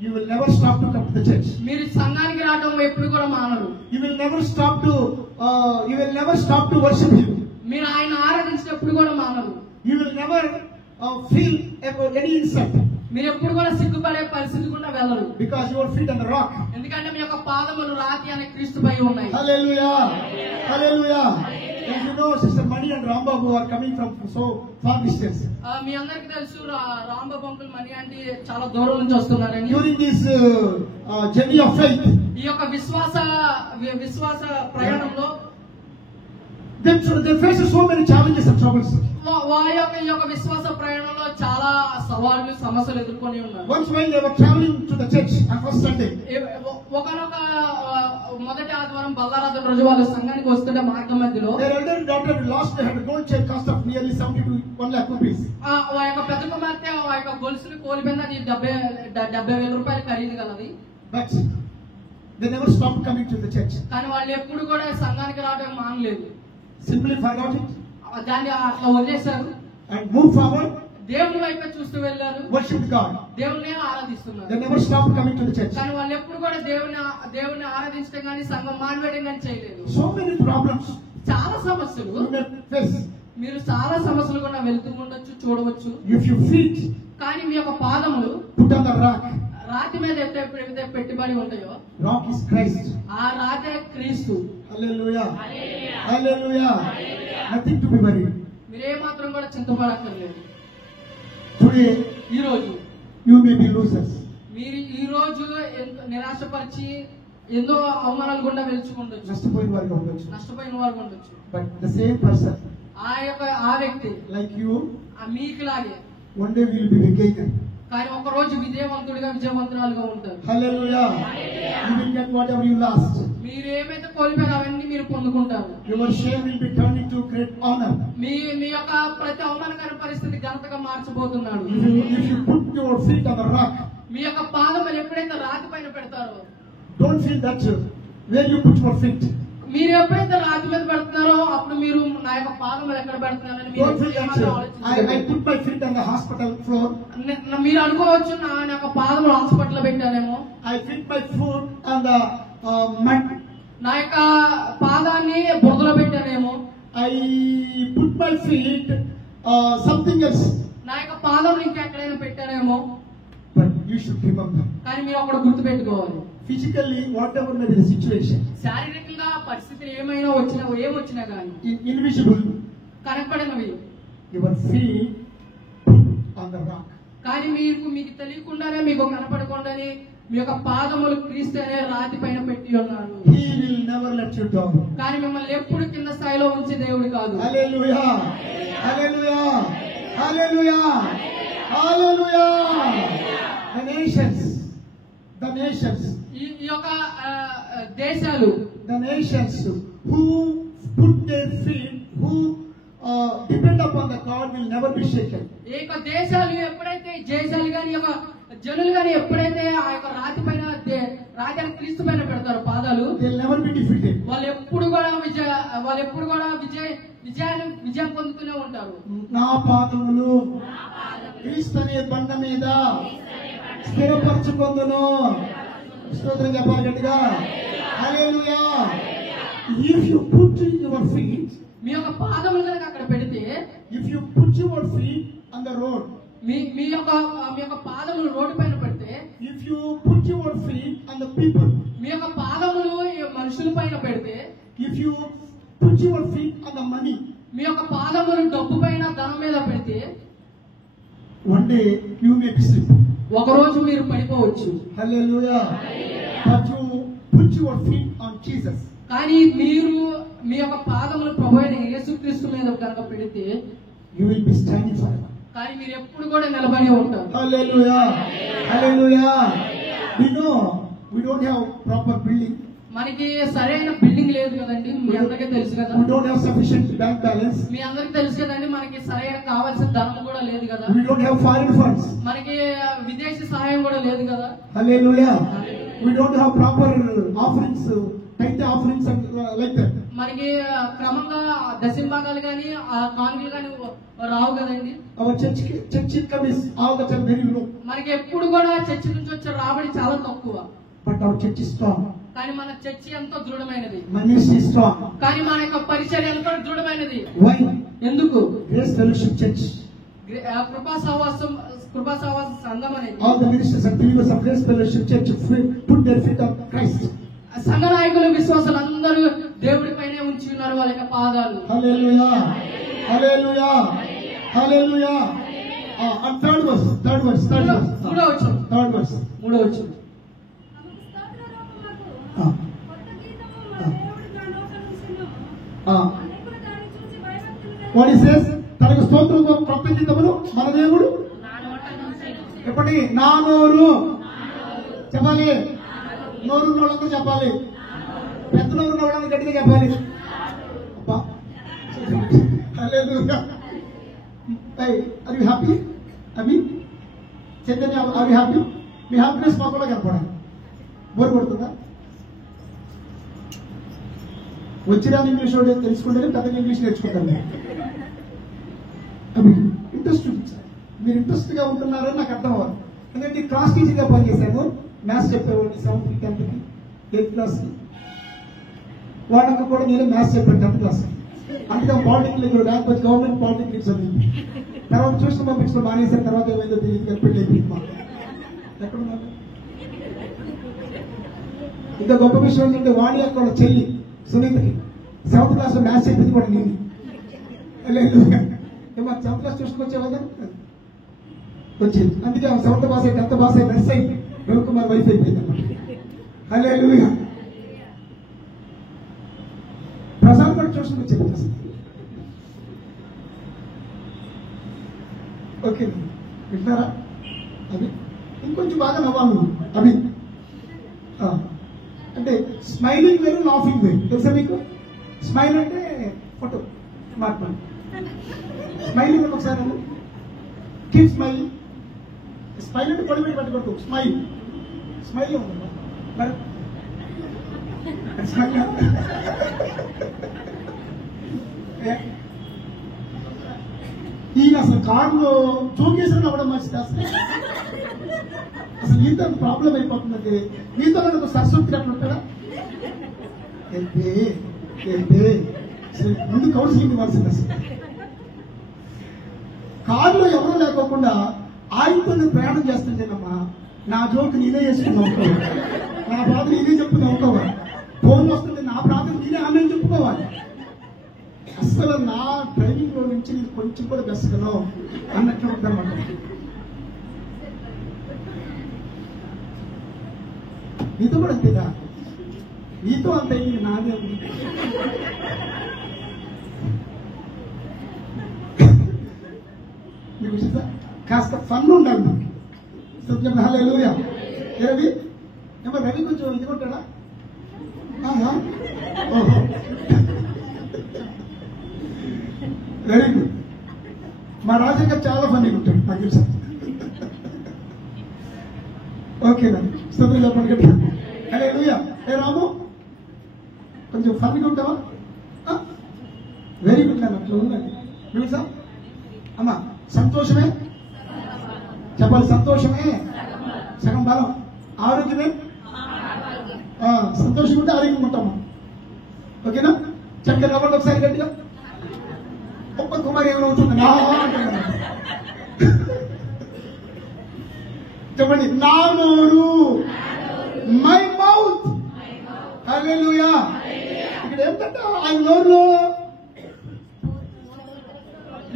you will never stop to come to the church. మీరు సంఘానికి రావడం ఎప్పుడు కూడా మానరు. You will never stop to worship him. మీరు ఆయన ఆరాధించినప్పుడు కూడా మానరు. You will never feel any insult. మీరు ఎప్పుడు కూడా సిగ్గుపడే పరిస్థితి కూడా వెళ్ళరు. Because your feet on the rock. ఎందుకంటే మీ యొక్క పాదములు రాతి అనే క్రీస్తుపై ఉన్నాయి. Hallelujah. Hallelujah. And you know, Sister Mani and Rambabu are coming from so far distance. మీ అందరికి తెలుసు రాంబాబు అంకుల్ మణి అంటే చాలా దూరం నుంచి వస్తున్నారని. During this journey of faith, ఈ యొక్క విశ్వాస ప్రయాణంలో they face so many challenges and troubles. వారి యొక్క విశ్వాస ప్రయాణంలో చాలా సవాళ్లు సమస్యలు ఎదుర్కొని ఉన్నారు. Once while they were traveling to the church on first Sunday, ఒకనొక మొదటి ఆదివారం బల్లారాధన రోజు వాళ్ళు సంఘానికి వస్తుంటే మార్గం మధ్యలో their elder daughter lost her gold chain cost of nearly 70 to 1 lakh rupees. ఆ యొక్క పెద్ద కుమార్తె ఆ యొక్క గొలుసుని కోల్పోయింది. అది 70,000 రూపాయలు ఖరీదు కలది. But they never stopped coming to the church. కానీ వాళ్ళు ఎప్పుడు కూడా సంఘానికి రావడం మానలేదు. Simply forgot it దాన్ని అట్లా వదిలేశారు and moved forward. దేవుని వైపు చూస్తూ వెళ్ళారు. Worshipped God. దేవుని ఆరాధిస్తున్నారు. They never stopped coming to the church. కానీ వాళ్ళు ఎప్పుడు కూడా దేవుని ఆరాధించడం కానీ సంఘం మానవేయడం కానీ చేయలేదు. So many problems చాలా సమస్యలు you may face. మీరు చాలా సమస్యలు కూడా వెళ్తూ ఉండొచ్చు, చూడవచ్చు. If your feet కానీ మీ యొక్క పాదములు put on the rock, రాతి మీద ఎప్పుడైతే పెట్టుబడి ఉంటాయో rock is Christ. ఆ రాతే క్రీస్తు. Hallelujah. Hallelujah. Nothing to be worried. మీరే మాత్రం కూడా చింతపడక్కర్లేదు. Today ఈ రోజు you may be losers. మీరు ఈ రోజు నిరాశపరిచి ఎన్నో అవమానాలు గుండా వెళ్చుకుండొచ్చు, నష్టపోయిన వారిగా ఉండొచ్చు. నష్టపోయిన వారు ఉండొచ్చు. But the same person ఆ వ్యక్తి like you మీకులాగే one day will be regained. కానీ ఒక రోజు విజయవంతురాలుగా ఉంటారు. Hallelujah. You will get whatever you lost. మీరు ఏమైతే కోల్పోయారో అవన్నీ మీరు పొందుకుంటారు. Your shame will be turned into great honor. మీ యొక్క ప్రతి అవమానకర పరిస్థితి ఘనతగా మార్చబోతున్నాడు. If you put your feet on the rock, మీ యొక్క పాదములు ఎప్పుడైతే రాతి పైన పెడతారో don't feel that where you put your feet. మీరు ఎప్పుడైతే రాతి మీద పెడుతున్నారో అప్పుడు మీరు నా యొక్క పాదములు ఎక్కడ పెడుతున్నారని Don't feel that I put my feet on the hospital floor. మీరు అనుకోవచ్చు నా యొక్క పాదములు hospital పెట్టానేమో. I put my foot on the mud. నా యొక్క పాదాన్ని బురదలో పెట్టానేమో. I put my feet something else. నా యొక్క పాదం ఇంకెక్కడైనా పెట్టానేమో. But you should remember. కానీ మీరు అక్కడ గుర్తు పెట్టుకోవాలి. Physically, whatever may be the situation, శారీరకంగా పరిస్థితులు ఏమొచ్చినా కానీ invisible, కనపడినవి your feet put on the rock. కానీ మీకు తెలియకుండానే మీకు కనపడకుండానే మీ యొక్క పాదములు క్రీస్తు అనే రాతి పైన పెట్టి ఉన్నారు. He will never let you down. కానీ మిమ్మల్ని ఎప్పుడు కింద స్థాయిలో ఉంచే దేవుడు కాదు. Hallelujah. Hallelujah. Hallelujah. Hallelujah. The nations. ఈ యొక్క దేశాలు, the nations who put their feet, who depend upon the God will never be shaken. ఈ యొక్క దేశాలు ఎప్పుడైతే దేశాలు గాని యొక్క జనులు గాని ఎప్పుడైతే ఆ యొక్క రాతి పైన రాజాని క్రీస్తు పైన పెడతారు పాదాలు, they will never be defeated. వాళ్ళు ఎప్పుడు కూడా విజయం పొందుతూనే ఉంటారు. నా పాదములు క్రీస్తు అనే బండ మీద స్థిరపరచుకొందును. స్తోత్రం చెప్పాలి గట్టిగా. హల్లెలూయా. If you put your feet, మీ యొక్క పాదములు కనుక అక్కడ పెడితే, if you put your feet on the road, మీ యొక్క పాదములు రోడ్డు పైన పెడితే, if you put your feet on the people, మీ యొక్క పాదములు ఈ మనుషుల పైన పెడితే, if you put your feet on the money, మీ యొక్క పాదములు డబ్బు పైన ధనం మీద పెడితే, one day you may be sick. ఒక రోజు మీరు పడిపోవచ్చు. Hallelujah. But you put your feet on Jesus. కానీ మీరు మీ యొక్క పాదములు ప్రభు అయిన యేసుక్రీస్తు మీద కనుక పెడితే, You will be standing forever. కానీ మీరు ఎప్పుడు కూడా నిలబడి ఉంటారు. Hallelujah. Hallelujah. We know we don't have proper building. మనకి సరైన బిల్డింగ్ లేదు కదండి, మీ అందరికీ తెలుసు కదా. We don't have sufficient bank balance. మీ అందరికి తెలుసు కదండి, మనకి సరైన కావాల్సిన ధనం కూడా లేదు కదా. We don't have foreign funds. మనకి విదేశీ సహాయం కూడా లేదు కదా. Hallelujah. We don't have proper offerings, tithe offerings and like that. మనకి క్రమంగా దశంభాగాలు కానీ కానుకలు కానీ రావు కదండి. Our church income is all the time very low. మనకి ఎప్పుడు కూడా చర్చి నుంచి వచ్చే రాబడి చాలా తక్కువ. But our church is strong. కానీ మన చర్చి ఎంతో దృఢమైనది. My ministry is strong. కానీ మన యొక్క పరిచర్య ఎంతో దృఢమైనది. Why? ఎందుకు? Grace Fellowship Church. కృపా సహవాసం సంఘం అనేది. All the ministers and believers of Grace Fellowship Church put their feet on Christ. సంఘ నాయకులు విశ్వాసాలు అందరూ దేవుడి పైనే ఉంచి ఉన్నారు వాళ్ళ యొక్క పాదాలు. Hallelujah. Hallelujah. Hallelujah. And third verse. మూడో వచనం. Third verse. మూడో వచనం. What he says, తనకు స్తోత్రము క్రొత్త గీతములు మన దేవుడు చెప్పండి. నా నోరు చెప్పాలి. నోరు వాళ్ళందరూ చెప్పాలి. పెద్ద నోరు వాళ్ళందరూ గట్టిగా చెప్పాలి. Hallelujah. Hey, are you happy? Abhi? Chaitanya, are you happy? Me happiness మాకు కూడా కనపడాలి. బోర్ కొడుతుందా? వచ్చిన ఇంగ్లీష్ తెలుసుకుంటే పెద్దగా ఇంగ్లీష్ నేర్చుకుంటాను. ఇంట్రెస్ట్ చూపించాలి. మీరు ఇంట్రెస్ట్ గా ఉంటున్నారని నాకు అర్థం అవ్వాలి. ఎందుకంటే క్లాస్ టీచర్ గా పనిచేశాను. మ్యాథ్స్ చెప్పేవాడిని 7th కి 10th కి 8th క్లాస్ కి. వాళ్ళకి కూడా నేను మ్యాథ్స్ చెప్పాను 10th క్లాస్. అందుకే పాలిటెక్నిక్ ర్యాంక్ వచ్చి గవర్నమెంట్ పాలిటెక్నిక్ చదివింది. తర్వాత ట్యూషన్ పంపించిన మానేసిన తర్వాత ఏమైందో తెలియదు. పెళ్లి అయిపోయింది. ఎక్కడున్నారు? ఇంకా గొప్ప విషయం ఏంటంటే వాణి యొక్క చెల్లి సునీతకి 7th క్లాస్ లో మ్యాథ్స్ చెప్పింది కూడా నేను. మాకు 7th క్లాస్ ట్యూషన్కి వచ్చేవాళ్ళం వచ్చింది. అందుకే 7th పాస్ అయ్యి 10th పాస్ అయ్యి నర్స్ అయ్యి రవికుమార్ వైఫ్ అయిపోయింది అన్నమాట. హల్లెలూయా. ప్రసాద్ కూడా ట్యూషన్కి వచ్చేది అసలు. ఓకే వింటున్నారా? అది ఇంకొంచెం బాగా నవ్వాలి. అవి అంటే స్మైలింగ్ వేరు, లాఫింగ్ వేరు. తెలుసా మీకు? స్మైల్ అంటే ఫోటో మహాత్మా. స్మైలింగ్ ఒకసారి కీప్ స్మైలింగ్. స్మైల్ అంటే పొడి పెట్టి పట్టుకోవద్దు. స్మైల్ స్మైల్ ఉందమ్మా. మరి స్మైల్ ఈయన అసలు కారులో జోకేసిన నవ్వడం మంచిది. అసలు ఈతో ప్రాబ్లం అయిపోతున్నది. నీతో నాకు సరస్వతి అట్లా ఉంటాడా? ముందు కౌన్సిలింగ్ ఇవ్వాల్సింది. అసలు కారులో ఎవరూ లేకోకుండా ఆయనతో నేను ప్రయాణం చేస్తుంటేనమ్మా నా జోక్ నేనే చేసుకుని నా బాధ నేనే చెప్పు నవ్వుకోవాలి. ఫోన్ వస్తుంటే నా ప్రాంతం నేనే ఆమె చెప్పుకోవాలి. అసలు నా డ్రైవింగ్ లో నుంచి నేను కొంచెం కూడా బెస్ట్గానో అన్నట్లు ఉందన్నమాట. నీతో కూడా అంతేదా? నీతో అంతే నాదే ఉంది. మీకు కాస్త ఫన్ ఉండాలి మనకి. సత్యం హల్లెలూయా. రవి ఏమో రవి కొంచెం ఇది కొట్టాడా? ఓహో వెరీ గుడ్. మా రాజయ్య చాలా ఫన్నీగా ఉంటాడు నాకు తెలుసు. ఓకే సత్యం చెప్పండి కదా. హల్లెలూయా. ఏ రాము కొంచెం ఫన్నీగా ఉంటావా? వెరీ గుడ్ నేను అట్లా ఉందండి. తెలుసా అమ్మా? సంతోషమే చెప్పాలి. సంతోషమే సగం బలం. ఆరోగ్యమే సంతోషంగా ఉంటే ఆరోగ్యంగా ఉంటాం. ఓకేనా? చక్కగా నవ్వండి ఒకసారి గట్టిగా. ఒక్క కుమారి ఏమైనా అవుతుంది చెప్పండి. నా నోరు, మై మౌత్. హల్లెలూయా. ఇక్కడ ఏంటంటే ఆయన నోరులో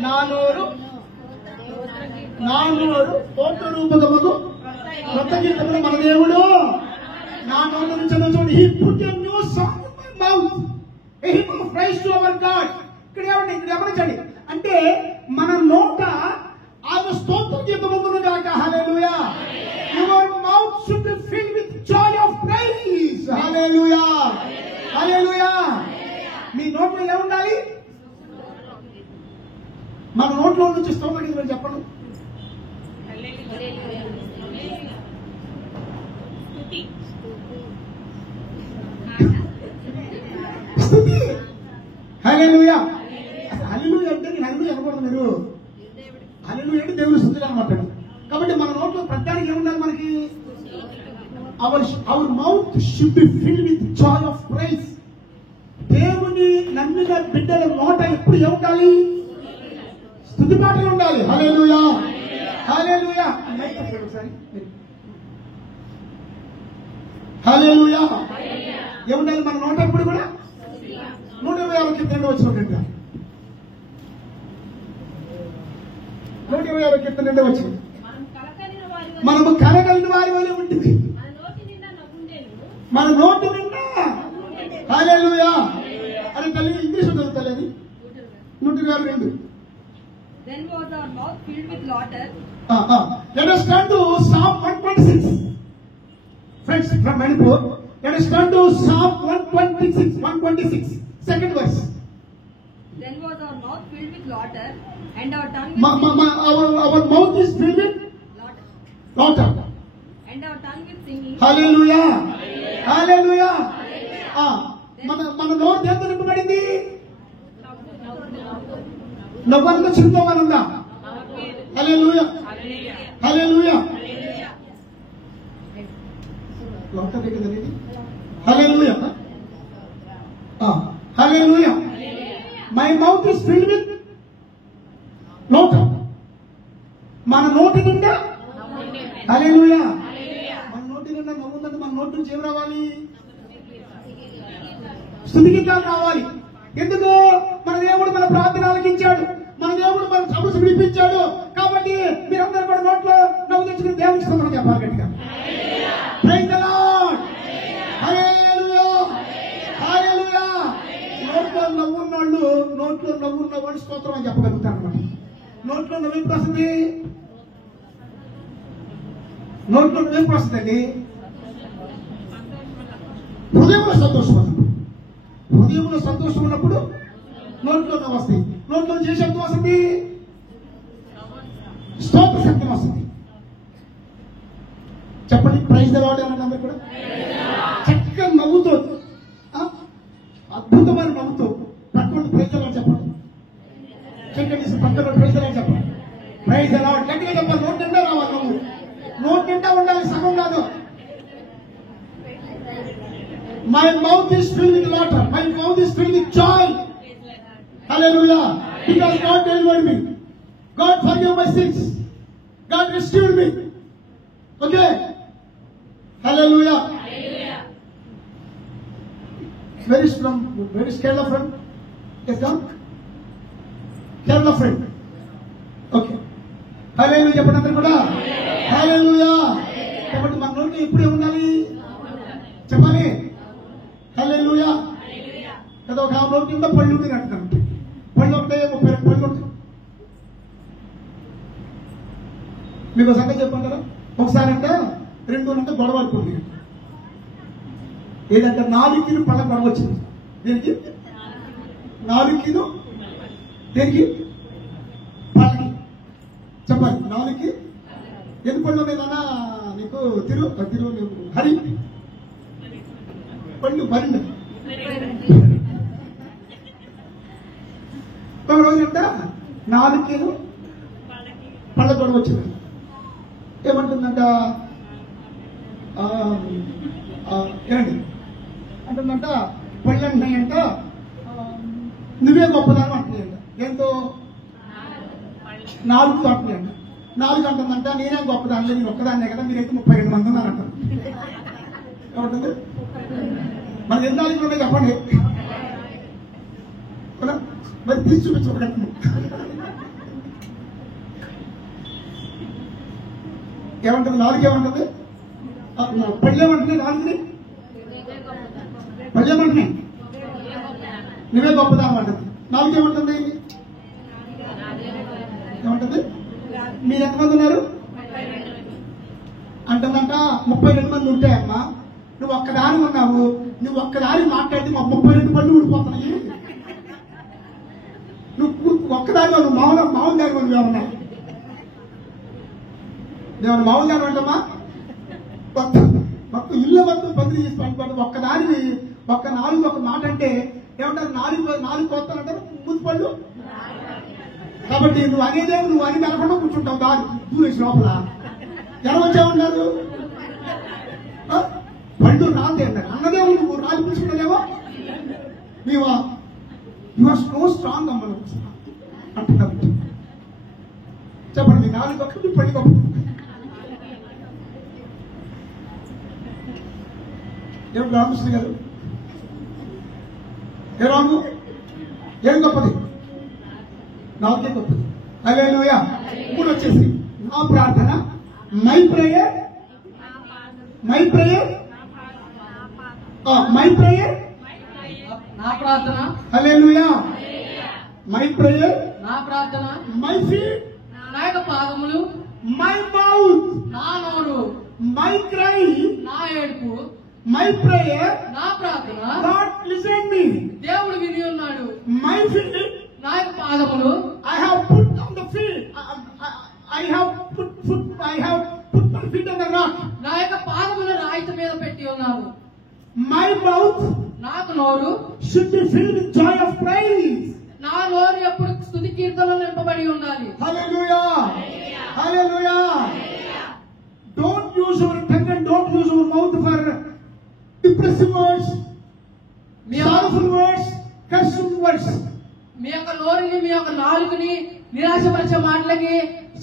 నా నోరు కోట రూపకముకు కొత్త గీతములు మన దేవుడు నా నోరు నుంచి చూడండి. He put a new song in my mouth. A hymn of praise to our God. ఇక్కడ గమనించండి. అంటే మన నోట ఆయన స్తోత్ర గీతమును గాక. హల్లెలూయా. Your mouth should be filled with joy of praise. హల్లెలూయా. హల్లెలూయా. మీ నోట్లో ఏముండాలి? మన నోట్లో నుంచి స్తోత్ర గీతం చెప్పండి. స్తుతి. హల్లెలూయా. హల్లెలూయా అంటే నేను హల్లెలూయా అనకూడదు. మీరు హల్లెలూయా అంటే దేవుని స్తుతి అన్నమాట. కాబట్టి మన నోట్లో ప్రతిదానికి ఏముండాలి? మనకి our mouth should be filled with joy of praise. దేవుని నమ్మిన బిడ్డల నోట ఎప్పుడు ఏముండాలి? స్తుతి పాటలు ఉండాలి. హల్లెలూయా. హల్లెలూయా. హల్లెలూయా. ఏముండాలి మన నోట ఎప్పుడు కూడా? 126 వచ్చినట్టు 126 వచ్చింది. మనము కలగలిగిన వారి వల్ల ఉంటుంది మన నోటి నిండా. హల్లెలూయా. అది తల్లి English చదువుతలేదు. 122. Then was our mouth filled with laughter. Let us turn to Psalm 126. Friends from Manipur, let us turn to Psalm 126, second verse. Then was our mouth filled with laughter, and our tongue our mouth is filled with laughter, and our tongue with singing. Hallelujah. Hallelujah. మన నోరు దేంతో నింపబడింది? నవ్వుతో చిరునవ్వునుందా? హల్లెలూయా. హల్లెలూయా. laughter దగ్గరది. Hallelujah. Hallelujah. My mouth is filled with laughter. మన నోటి నిండా హల్లెలూయా. మన నోటి నిండా నవ్వుందంటే మన నోటి నుంచి ఏం రావాలి? స్తుతి గీతాలు రావాలి. ఎందుకు? మన దేవుడు మన ప్రార్థన ఆలకించాడు. మన దేవుడు మన సమస్య విడిపించాడు. కాబట్టి మీరందరూ కూడా నోట్లో నవ్వు తెచ్చుకుని దేవునికి స్తోత్రం చెప్పాలి గట్టిగా. Praise the lord. Hallelujah. Hallelujah. నోట్లో నవ్వున్నవాళ్ళు స్తోత్రం అని చెప్పగలుగుతారు అన్నమాట. నోట్లో నవ్వు ఎప్పుడు వస్తుంది? నోట్లో నవ్వు ఎప్పుడు వస్తుందండి? హృదయంలో సంతోషం ఉన్నప్పుడు. హృదయంలో సంతోషం ఉన్నప్పుడు నోట్లో నవ్వు వస్తాయి. నోట్లో ఏ శబ్దం వస్తుంది? స్తోత్ర శబ్దం వస్తుంది. చెప్పండి. ప్రైజ్ ది లార్డ్ అనండి అందరూ కూడా. చక్కగా నవ్వుతో, అద్భుతమైన నవ్వుతో పక్కన ప్రైజ్ ది లార్డ్ చెప్పండి. చక్కగా పక్కన ప్రైజ్ ది లార్డ్ చెప్పండి. ప్రైజ్ ది లార్డ్ గట్టిగా చెప్పాలి. నోటి నిండా రావాలి నవ్వు. నోటి నిండా ఉండాలి, సగం కాదు. My mouth is filled with laughter. My mouth is filled with joy. Hallelujah. Because God delivered me. God forgave my sins. God rescued me. Okay. Hallelujah. Where is Kerala friend? Yes, come. Kerala friend. Okay. Hallelujah. చెప్పండి అందరూ కూడా. Hallelujah. కాబట్టి మన నోటి ఎప్పుడే ఉండాలి? చెప్పాలి. హల్లెలూయా. కదా ఒక నోటి కింద పళ్ళు ఉంది అంటున్నాను. పళ్ళు ఉంటాయి, 32 పళ్ళు ఉంటాయి. మీకు సంగతి చెప్పాను కదా. ఒకసారి అంటే 2 అంటే గొడవ అనుకుంది. ఏదంటే 4 పళ్ళ గొడవ వచ్చింది. దేనికి? 4 దేనికి? పళ్ళకి. చెప్పాలి. 4 ఎన్ని పళ్ళు ఉన్నాయన్నా నీకు? హరి పళ్ళు మరిండి. ఒక రోజు అంట 4 పళ్ళ గొడవ వచ్చింది. ఏమంటుందంట? ఏమండి ఏమంటుందంట, పళ్ళు అంటున్నాయంట, నువ్వే గొప్పదానం అంటున్నాయంట. ఎంతో 4 అంటున్నాయంట. 4 అంటుందంట, నేనే గొప్పదానిలే, నేను ఒక్కదాన్నే కదా, మీరైతే 32 మంది ఉన్నారు అంటారు. ఏమంటుంది? మరి ఎంత ఉన్నాయి చెప్పండి, మరి తీసి చూపించకండి. ఏమంటుంది? 4 ఏమంటుంది? పళ్ళేమంటున్నాయి 4ని, పళ్ళేమంటున్నాయి నువ్వే గొప్పదానం అంటుంది. 4 ఏమంటుంది? ఏమంటుంది? మీరు ఎంతమంది ఉన్నారు అంటుందంట. 32 మంది ఉంటాయమ్మా, నువ్వు ఒక్కదాని ఉన్నావు, నువ్వు ఒక్కదాని మాట్లాడితే మా 32 పళ్ళు ఊడిపోతున్నాయి. నువ్వు ఒక్కదాని నువ్వు మామూలు దాని నువ్వేమన్నా మామూలు దాని అంటమ్మా, మొత్తం ఇల్లు మొత్తం బదిలీ చేసి పడిపోతుంది. ఒక్కదాని ఒక్క 4 ఒక మాట అంటే ఏమంటారు? 4 కోస్తాలు అంటారు ముందు పళ్ళు. కాబట్టి నువ్వు అనేదే నువ్వు అని వెనకుండా కూర్చుంటావు, దాని దూరేసి లోపల ఎలా వచ్చావున్నారు పళ్ళు రాదే అన్నారు. అన్నదే నువ్వు రాజు కూర్చున్నదేమో, నీవా యువర్ సో స్ట్రాంగ్ అమ్మ అంటున్నారు. చెప్పండి, 4 ఒక్కటి పళ్ళు గొప్ప. ఏమిటి రామకృష్ణ గారు, ఏ రాము ఏం గొప్పది? 4 గొప్పది. హల్లెలూయా. ఇప్పుడు వచ్చేసి నా ప్రార్థన, my prayer, my prayer, my prayer, నా ప్రార్థన. హల్లెలూయా. మై ప్రేయర్, నా ప్రార్థన. మై ఫీట్, నా యొక్క పాదములు. మై మౌత్, నా నోరు. మై క్రై, నా ఏడుపు. మై ప్రేయర్, నా ప్రార్థన. గాడ్ లిసన్ మీ, దేవుడు విని ఉన్నాడు. మై ఫీట్, నా యొక్క పాదములు. I have put on the field. I have put my feet on the rock. నా యొక్క పాదములు రాయిత మీద పెట్టి ఉన్నాను. My mouth నాకు నోరు should be filled with joy of praise. నా నోరు ఎప్పుడు స్తుతి కీర్తనలు నింపబడి ఉండాలి. Hallelujah. Hallelujah. Don't use your tongue and don't use your mouth for depressive words, sorrowful words, cursing words. మీ యొక్క నోరుని, మీ యొక్క నాలుకని నిరాశపరిచే మాటలకి,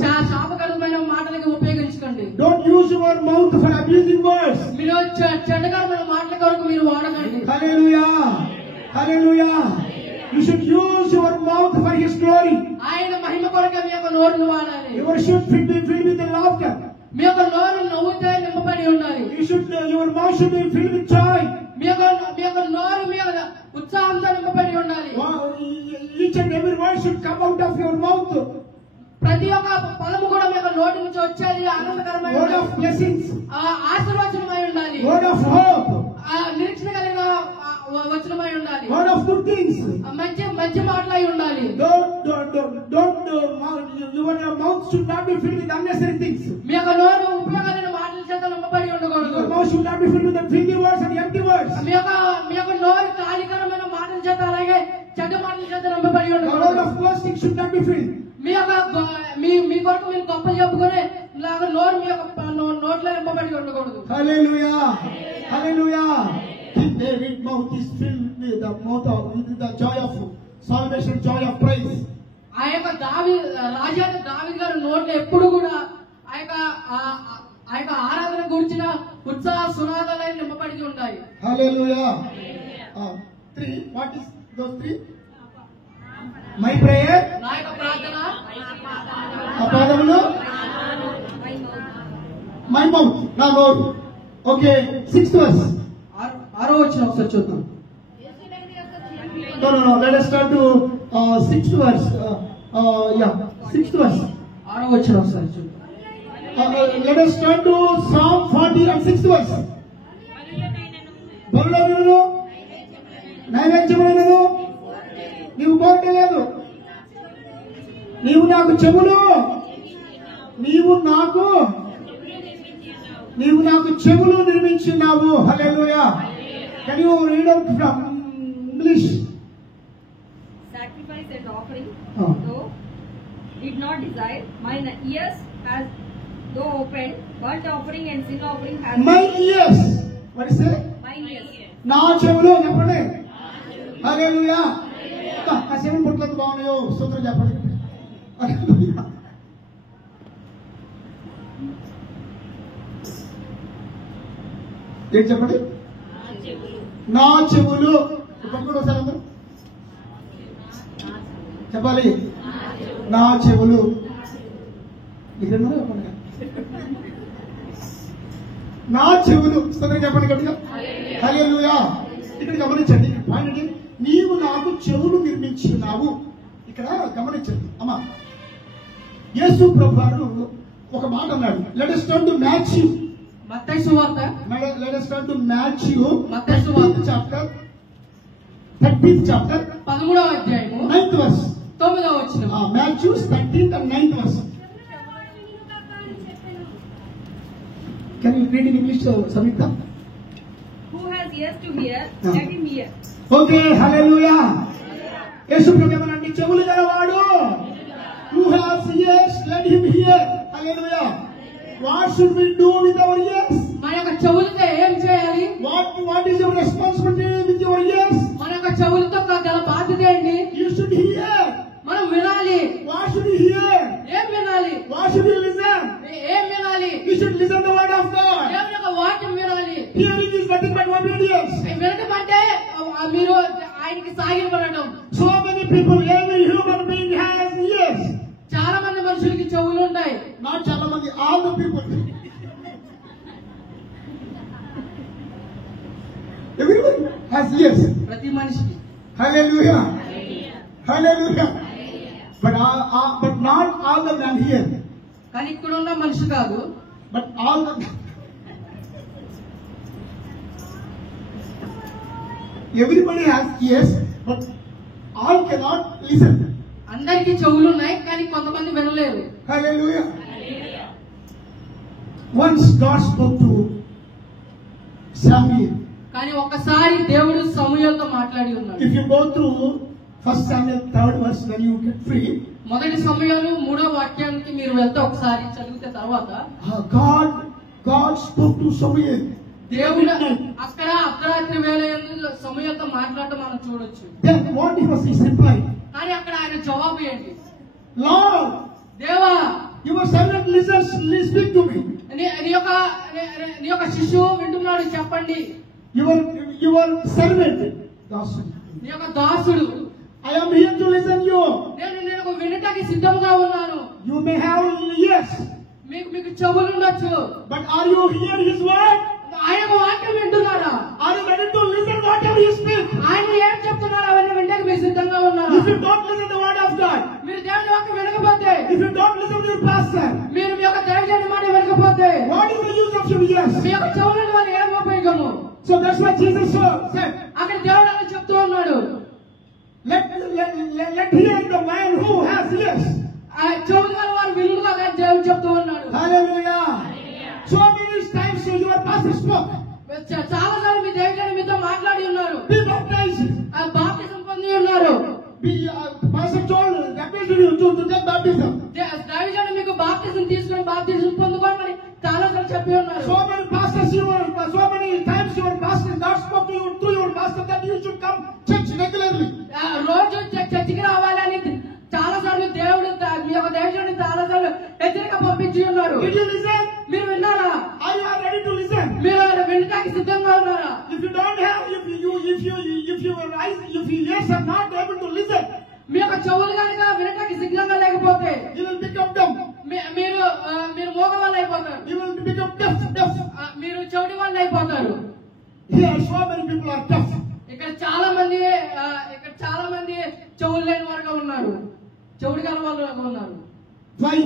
శాపకరమైన మాటలకి ఉపయోగించుకోండి. Don't use your mouth for abusing words. మీరు చెడ్డకరమైన మాటల కొరకు మీరు వాడకండి. Hallelujah. Hallelujah. You should use your mouth for His glory. ఆయన మహిమ కొరకు మీ యొక్క నోరును వాడాలి. Your should be filled with laughter. మీ యొక్క నోరు నవ్వుతో నింపబడి ఉండాలి. Your mouth should be filled with joy. మీ యొక్క నోరు మీ యొక్క ఉత్సాహంతో నింపబడి ఉండాలి. Each and every word should come out of your mouth. ప్రతి ఒక్క పదము కూడా మీ యొక్క నోటి నుంచి వచ్చేది ఆనందకరమైన Word of blessings. ఆశీర్వచనమై ఉండాలి. Word of hope. నిరీక్షణ కలిగిన వచనమై ఉండాలి. Word of good things. మంచి మాటలై ఉండాలి. Your mouth should not be filled with unnecessary things. మీ యొక్క నోరు ఉపయోగమైన మాటల చేత నింపబడి ఉండకూడదు. Your mouth should not be filled with the filthy words and empty words. మీ యొక్క నోరు ఖాళీకరమైన మాటల చేత, అలాగే చెడ్డ మాటల చేత నింపబడి The word ఉండకూడదు. of boasting should not be filled. మీ కొరకు మీరు గొప్పలు చెప్పుకొని ఇలాగా నోరు మీ యొక్క నోట్లో నింపబడి ఉండకూడదు. Hallelujah. Hallelujah. King David's mouth is filled with the joy of salvation, joy of praise. ఆ యొక్క రాజా దావీదు గారి నోట్లో ఎప్పుడు కూడా ఆ యొక్క ఆరాధన గురించిన ఉత్సాహ సునాదాలు నింపబడి ఉంటాయి. Hallelujah. 3. What is those 3? My prayer. నా యొక్క ప్రార్థన. పాదములు. My mouth. నా నోరు. Okay. 6th verse. 6వ వచనం ఒకసారి చూద్దాం. No. Let us start to 6th verse. 6th verse. 6వ వచనం ఒకసారి చూద్దాం. Let us turn to Psalm 40 and 6th verse. బలులను నైవేద్యములను నీవు కోరలేదు, నీవు నాకు చెవులు, నీవు నాకు చెవులు నిర్మించినావు. హల్లెలూయా. Can you read out from English? Sacrifice and offering, though did not desire, mine ears has though opened, burnt offering and sin offering has. My ears. What is it? Mine ears. నా చెవులు చెప్పండి. హల్లెలూయా. ఆ చెవులు పుట్లకు బాగున్నాయో స్తోత్రం చెప్పండి. హల్లెలూయా. ఏం చెప్పండి? నా చెవులు చెప్పండి ఒకసారి అందరూ చెప్పాలి. నా చెవులు ఇక్కడ నా చెవులు స్తోత్రం చెప్పండి గట్టిగా. హల్లెలూయా. ఇక్కడ గమనించండి. పాయింట్ నీవు నాకు చెవులు నిర్మించి ఉన్నావు. ఇక్కడ గమనించండి అమ్మా. యేసు ప్రభువారు ఒక మాట అన్నాడు. Let us turn to Matthew. మత్తయి సువార్త Let us turn to Matthew మత్తయి సువార్త chapter 13th chapter 13వ అధ్యాయము 9th verse. 9వ వచనం. Matthew 13th and 9th verse. Can you read in English, Samita? Who has ears to hear, let him hear. Okay, hallelujah. యేసు ప్రభు ఏమనండి? చెవులు గలవాడు. Who has ears, let him hear. Hallelujah. What should we do with our ears? మన యొక్క చెవులతో ఏం చేయాలి? What is your responsibility with your ears? మన యొక్క చెవులతో గల బాధ్యత ఏంటి? You should hear. మనం వినాలి. What should you hear? ఏం వినాలి? What should you listen? ఏం వినాలి? You should listen the word of God. దేవుని యొక్క వాక్యం వినాలి. Hearing is nothing but obedience. వినటం అంటే మీరు ఆయనకి సాగిలపడటం. So many people, every human being has ears. చాలా మంది మనుషులకి చెవులు ఉంటాయి. Not చాలా మంది, all the people. Everyone has ears. ప్రతి మనిషికి. Hallelujah. Hallelujah. But not all the men here. కానీ ఇక్కడ ఉన్న మనిషి కాదు. But all the everybody has ears, but all cannot listen. అందరికీ చెవులు ఉన్నాయి కానీ కొంతమంది వినలేరు. Hallelujah. Once God spoke to Samuel. కానీ ఒక్కసారి దేవుడు సమూయేలుతో మాట్లాడి ఉన్నాడు. If you go through 1 Samuel 3rd verse, when you get free, మొదటి సమూయేలు 3వ వాక్యానికి మీరు వెళ్తే ఒకసారి చదివితే తర్వాత God spoke to Samuel. దేవుడు అక్కడ అర్ధరాత్రి వేళ యందు సమూయేలుతో మాట్లాడటం మనం చూడొచ్చు. Then what was his reply? కానీ అక్కడ ఆయన జవాబు ఏంటి? Lord, దేవా, your servant listens, speak to me. నీ యొక్క శిశువు వింటున్నాడు, చెప్పండి. Your servant, దాసుడు. నీ యొక్క దాసుడు. I am here to listen you. నేను వినటానికి సిద్ధంగా ఉన్నాను. You may have ears, మీకు చెవులు ఉండొచ్చు. but are you hear his word? ఆయన వాక్యం వింటున్నారా? Are you ready to listen whatever he speaks? ఆయన ఏం చెప్తున్నారు అవన్నీ వినడానికి మీరు సిద్ధంగా ఉన్నారా? If you don't listen the word of God, మీరు దేవుని వాక్యం వినకపోతే, if you don't listen to your pastor, మీరు మీ యొక్క దైవజనుని మాట వినకపోతే, what is the use of your ears? మీ యొక్క చెవులను వాళ్ళు ఏం ఉపయోగము? So that's what Jesus said. అక్కడ దేవుడు అలా చెప్తూ ఉన్నాడు. Let hear the man who has ears. ఆ చెవులు గల వారు వినుగా దేవుడు చెప్తూ ఉన్నాడు. Hallelujah. So many times your pastor spoke. చాలా సార్లు మీ దైవజనుడు మీతో మాట్లాడి ఉన్నారు. Be baptized. బాప్తిజం పొంది ఉన్నారు. Pastor told you to take baptism. దైవజనుడు మీకు బాప్తిజం తీసుకుని బాప్తిజం పొందుకోమని చాలా సార్లు చెప్పి ఉన్నారు. So many pastors, so many times your pastor, God spoke to you through your pastor that you should come church regularly. రోజు చర్చికి రావాలని చాలా సార్లు దేవుడు మీ యొక్క దైవజనుడు చాలా సార్లు హెచ్చరిక పంపించి ఉన్నారు. Did you listen? మీరు విన్నారా? Are you ready to listen? మీరు వినడానికి సిద్ధంగా ఉన్నారా? If you don't have, if your eyes, if your ears are not able to listen, మీ యొక్క చెవులు కనుక వినడానికి సిద్ధంగా లేకపోతే you will become dumb. మీరు మోగ వాళ్ళు అయిపోతారు. You will become deaf. మీరు చెవిటి వాళ్ళు అయిపోతారు. Here, so many people are deaf. ఇక్కడ చాలా మంది చెవులు లేని వారుగా ఉన్నారు. చెవుడు గల వాళ్ళు ఉన్నారు. Why?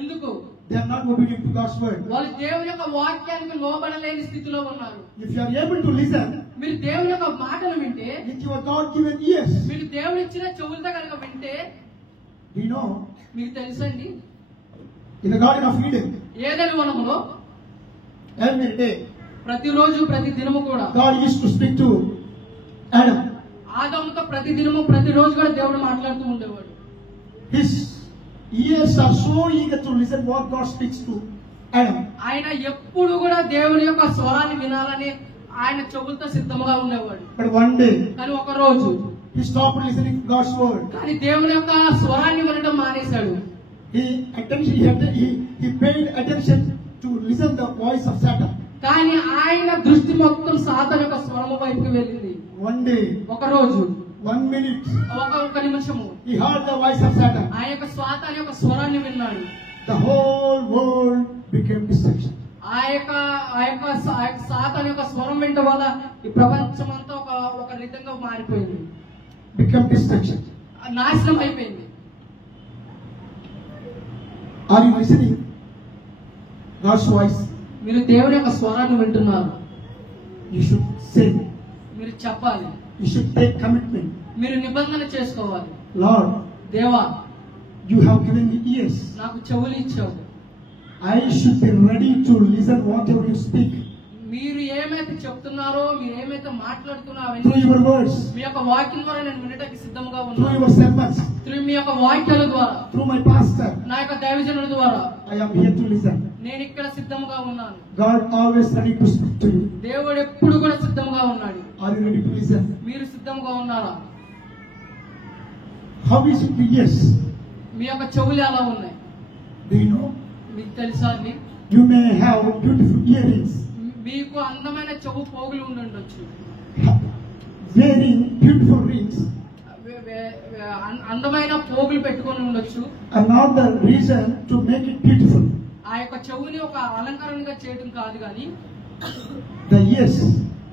ఎందుకు? They are not obedient to God's word. వాళ్ళు దేవుని యొక్క వాక్యానికి లోబడలేని స్థితిలో ఉన్నారు. If you are able to listen, మీరు దేవుని యొక్క మాటలు వింటే, with your God-given ears, మీరు దేవుడు ఇచ్చిన చెవులతో కనుక వింటే, we know మీకు తెలుసండి, in the Garden of Eden, ఏదైనా వనములో every day, ప్రతిరోజు ప్రతి దినము కూడా God used to speak to Adam. ఆదాముతో ప్రతి దినము ప్రతిరోజు కూడా దేవుడు మాట్లాడుతూ ఉండేవాడు. His ears are so eager to listen what God speaks to Adam. ఆయన ఎప్పుడు కూడా దేవుని యొక్క స్వరాన్ని వినాలని ఆయన చెవులతో సిద్ధంగా ఉండేవాడు. But one day, కానీ ఒక రోజు he stopped listening to God's word. కానీ దేవుని యొక్క స్వరాన్ని వినడం మానేశాడు. He paid attention to listen the voice of Satan. కానీ ఆయన దృష్టి మొత్తం సాతాను యొక్క స్వరము వైపుకి వెళ్ళింది. One day, ఒక రోజు 1 minute, ఒక నిమిషము he heard the voice of Satan. ఆయన యొక్క సాతాను యొక్క స్వరాన్ని విన్నాడు. The whole world became destruction. ఆ యొక్క సాతాను యొక్క స్వరం వినడం వల్ల ఈ ప్రపంచం అంతా ఒక రీతంగా మారిపోయింది. Become destruction. నాశనం అయిపోయింది. Are you listening? God's voice. మీరు దేవుని యొక్క స్వరాన్ని వింటున్నారు. You should say. మీరు చెప్పాలి. You should take commitment. మీరు నిబంధన చేసుకోవాలి. Lord, దేవా, you have given me ears. నాకు చెవులు ఇచ్చావు. I should be ready to listen whatever you speak. మీరు ఏమైతే చెప్తున్నారో, మీరు ఏమైతే మాట్లాడుతున్నారో Through your words. మీ యొక్క వాక్యం ద్వారా నేను వినడానికి సిద్ధంగా Through ఉన్నాను. your sermons. మీ యొక్క వాక్యాల ద్వారా, Through my pastor. నా యొక్క దైవజనుల ద్వారా I am here to listen. నేను ఇక్కడ సిద్ధంగా ఉన్నాను. God always ready to speak to you. దేవుడు ఎప్పుడు కూడా సిద్ధంగా ఉన్నాడు. Are you ready to listen? మీరు సిద్ధంగా ఉన్నారా? How is it the ears? మీ యొక్క చెవులు ఎలా ఉన్నాయి? Do you know? మీకు తెలుసా అండి? You may have beautiful earrings. మీకు అందమైన చెవు పోగులు ఉండొచ్చు. Wearing beautiful rings అందమైన పోగులు పెట్టుకొని ఉండొచ్చు. are not the reason to make it beautiful. ఆ యొక్క చెవుని ఒక అలంకరణగా చేయడం కాదు, కానీ The ears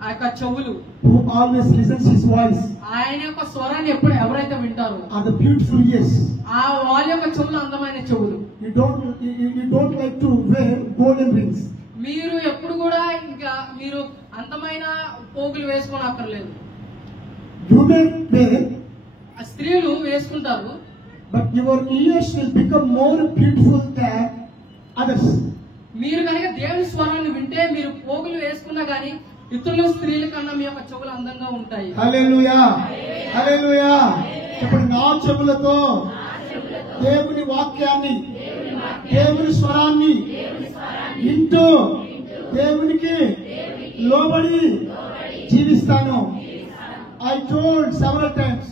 ఆ యొక్క చెవులు who always listens his voice ఆయన యొక్క స్వరాన్ని ఎవరైతే వింటారో are the beautiful ears. ఆ వాళ్ళ యొక్క చెవులు అందమైన చెవులు. You don't like to wear golden rings. మీరు ఎప్పుడు కూడా ఇంకా మీరు అందమైన పోగులు వేసుకొని అక్కర్లేదు. You may wear, ఆ స్త్రీలు వేసుకుంటారు, but your ears will become more beautiful than others. మీరు కనుక దేవుని స్వరాన్ని వింటే మీరు పోగులు వేసుకున్నా గానీ ఇతరుల స్త్రీల కన్నా మీ యొక్క చెవులు అందంగా ఉంటాయి. హల్లెలూయా, హల్లెలూయా. ఇప్పుడు నా చెవులతో దేవుని వాక్యాన్ని, దేవుని స్వరాన్ని వింటూ దేవునికి లోబడి జీవిస్తాను. I told several times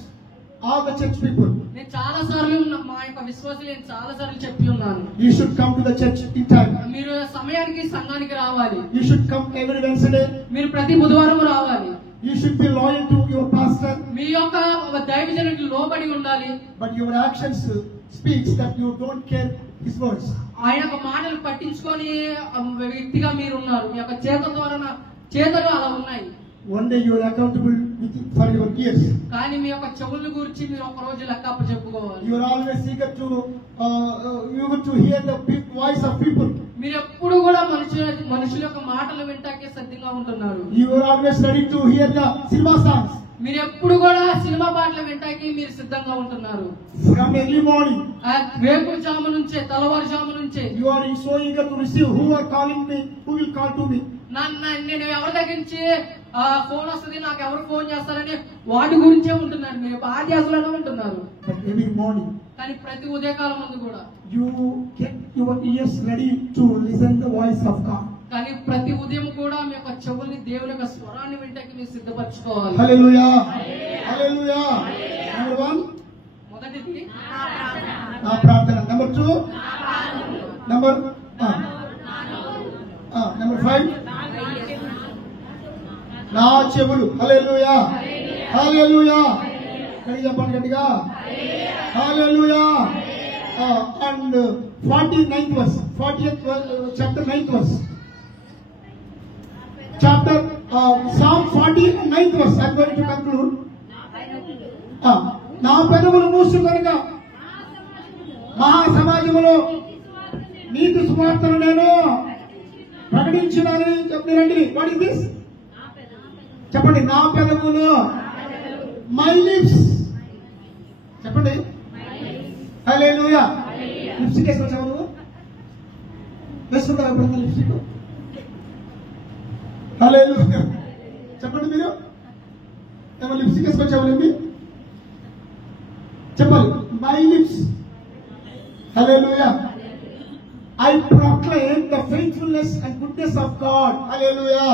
all the church people, నేను చాలా సార్లు మా యొక్క విశ్వాసులు చాలా సార్లు చెప్పి ఉన్నాను, you should come to the church in time. మీరు సమయానికి సంఘానికి రావాలి. You should come every Wednesday. మీరు ప్రతి బుధవారం రావాలి. You should be loyal to your pastor. మీ యొక్క దైవజనుడికి లోబడి ఉండాలి. But your actions speaks that you don't care his words. ఆయన యొక్క మాటలు పట్టించుకొని వ్యక్తిగా మీరు ఉన్నారు. మీ యొక్క చేతలు అలా ఉన్నాయి. One day you are accountable for your ears. కానీ మీ యొక్క చెవుల గురించి మీరు ఒక రోజు లెక్క చెప్పుకోవాలి. You are always eager to hear the voice of people. మీరు ఎప్పుడు కూడా మనుషుల యొక్క మాటలు వింటాకే సిద్ధంగా ఉంటున్నారు. You are always ready to hear the cinema songs. మీరు ఎప్పుడు కూడా సినిమా పాటలు వింటాకి మీరు సిద్ధంగా ఉంటున్నారు. From early morning, వేకువజాము నుంచే, తెల్లవారుజాము నుంచే you are so eager to receive who are calling me, who will call to me. నేను ఎవరి దగ్గర నుంచి ఫోన్ వస్తుంది, నాకు ఎవరు ఫోన్ చేస్తారని వాటి గురించే ఉంటున్నారు. మీరు ఆధ్యాసలోనే ఉంటున్నారు. But every morning, కానీ ప్రతి ఉదయకాలం ముందు కూడా you get your ears ready to listen the voice of God. కానీ ప్రతి ఉదయం కూడా మీ యొక్క చెవుల్ని దేవుని యొక్క స్వరాన్ని వింటాకి మీరు సిద్ధపరచుకోవాలి. Hallelujah, hallelujah. Number 1, మొదటిది నా ప్రార్థన. Number 2, number 5, నా చెవులు. హల్లెలూయా, హల్లెలూయా. గట్టిగా చెప్పండి, గట్టిగా. హల్లెలూయా. And 49th verse, 40th chapter 9th verse. Chapter Psalm 49th verse. I'm going to conclude. నా పెదవులు మూసుకొనగా మహాసమాజములో నీతి సువార్తను నేను ప్రకటించినానని చెప్పండి. What is this? చెప్పండి. నా పెదవులు, మై లిప్స్. చెప్పండి. హల్లెలూయా. లిప్స్టిక్ వేసుకొచ్చావు నువ్వు? వేసుకుంటారా ఎప్పుడన్నా లిప్స్టిక్? హల్లెలూయా. చెప్పండి. మీరు ఏమో లిప్స్టిక్ వేసుకొచ్చావులేండి? చెప్పాలి. My lips. Hallelujah. I proclaim the faithfulness and goodness of God. Hallelujah.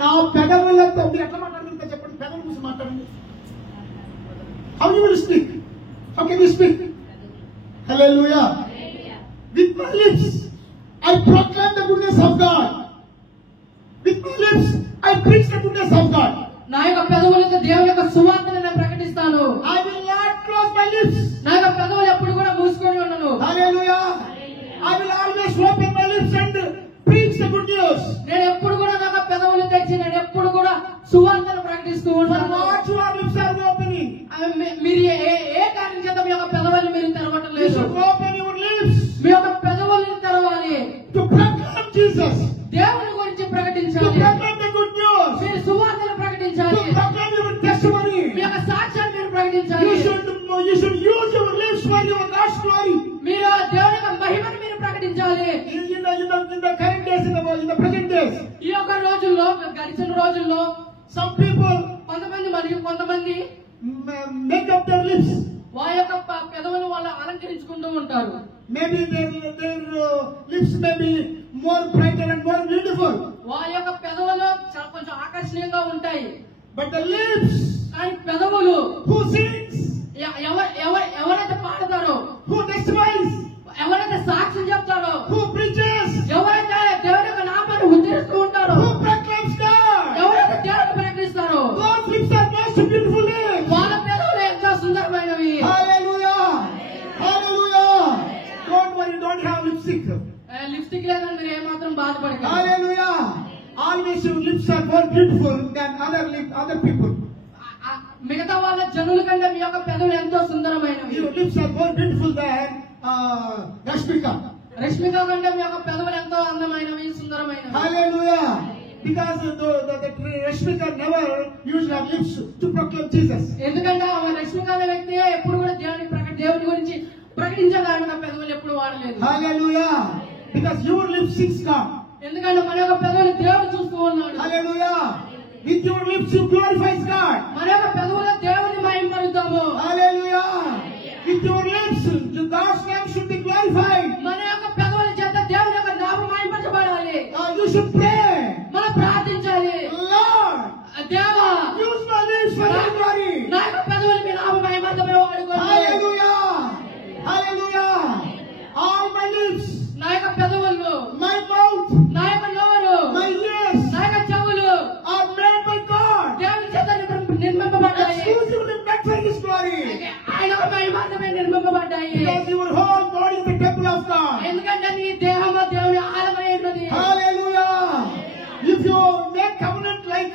నా పెదవులతో మీరు ఎట్లా మాట్లాడుతుంటే చెప్పండి, పెదవుల గురించి మాట్లాడండి. How you will speak? How can you speak? Hallelujah. With my lips I proclaim the goodness of God. With my lips I preach the goodness of God. నా యొక్క పెదవులతో దేవుని యొక్క సువార్తను నేను ప్రకటిస్తాను. I will not close my lips. నా యొక్క పెదవులు ఎప్పుడు కూడా మూసుకొని ఉండను. Hallelujah. I will always open my lips and preach the good news. నేను ఎప్పుడు కూడా నా యొక్క పెదవులు తెచ్చి నేను ఎప్పుడు కూడా సువార్తను ప్రకటిస్తూ For ఉంటాను. what your lips are opening? మీరు ఏ కార్యం చేత మీ యొక్క పెదవులు మీరు తెరవటం You లేదు. should open your lips మీ యొక్క పెదవులను తెరవాలి. to proclaim Jesus. దేవుని గురించి To ప్రకటించాలి. proclaim the good news. మీరు సువార్తను To ప్రకటించాలి. proclaim your testimony. మీ యొక్క సాక్ష్యాన్ని మీరు ప్రకటించాలి. You should use your lips for your God's glory. మీరు దేవుని యొక్క మహిమను మీరు ప్రకటించాలి. In the current days, in the present days, ఈ యొక్క రోజుల్లో గడిచిన రోజుల్లో some people కొంతమంది మరియు కొంతమంది make up their lips. వారి యొక్క పెదవులు వాళ్ళు అలంకరించుకుంటూ ఉంటారు. Maybe their lips may be more brighter and more beautiful. వారి యొక్క పెదవులు చాలా కొంచెం ఆకర్షణీయంగా ఉంటాయి. But the lips కానీ పెదవులు who sings, ఎవరైతే పాడతారో, who testifies, ఎవరైతే సాక్ష్యం చెప్తారో, who preaches, ఎవరైతే దేవుని యొక్క నామాన్ని ఉచ్చరిస్తూ ఉంటారో, who proclaims God, ఎవరైతే దేవుని ప్రకటిస్తారో, those lips are most beautiful lips. వాళ్ళ పెదవులు ఎంతో సుందరమైనవి. Hallelujah. Hallelujah. Don't worry, don't have lipstick. Lipstick లేదని మీరు ఏమాత్రం బాధపడకండి. Hallelujah. Always your lips are more beautiful than other people. మిగతా వాళ్ళ జనుల కంటే మీ యొక్క పెదవులు ఎంతో సుందరమైనవి. Your lips are more beautiful than Rashmika. Rashmika కంటే మీ యొక్క పెదవులు ఎంతో అందమైనవి, సుందరమైనవి. Hallelujah. Because the Rashmika never used her lips to proclaim Jesus. ఎందుకంటే ఆమె రష్మిక అనే వ్యక్తి ఎప్పుడు కూడా దేవుని గురించి ప్రకటించడానికి పెదవులు ఎప్పుడు వాడలేదు. Hallelujah. Because your lips sings God. ఎందుకంటే మన యొక్క పెదవులు దేవుడు చూస్తూ ఉన్నాడు. Hallelujah. With your lips you glorifies God. మన యొక్క పెదవుల దేవుని మహిమపరుద్దాము. Hallelujah. With your lips God's name should be glorified. మన యొక్క పెదవుల చేత దేవుని యొక్క నామం మహిమపరచబడాలి. You should pray. మనం ప్రార్థించాలి. Lord, దేవా, use my lips for your glory. నా యొక్క పెదవులు మీ నామ మహిమపరచబడే వాడుకోవాలి. Hallelujah. Hallelujah. All my lips, నా యొక్క పెదవులు, my mouth, నా యొక్క నోరు, my ears నా యొక్క చెవులు are made by God. దేవుని చేత నిర్మింపబడ్డాయి. Exclusively meant for His glory. ఆయన మహిమార్థమే నిర్మింపబడ్డాయి. Because your whole body is the temple of God. ఎందుకంటే నీ దేహము దేవుని ఆలయమై ఉన్నది. Hallelujah. If you make covenant like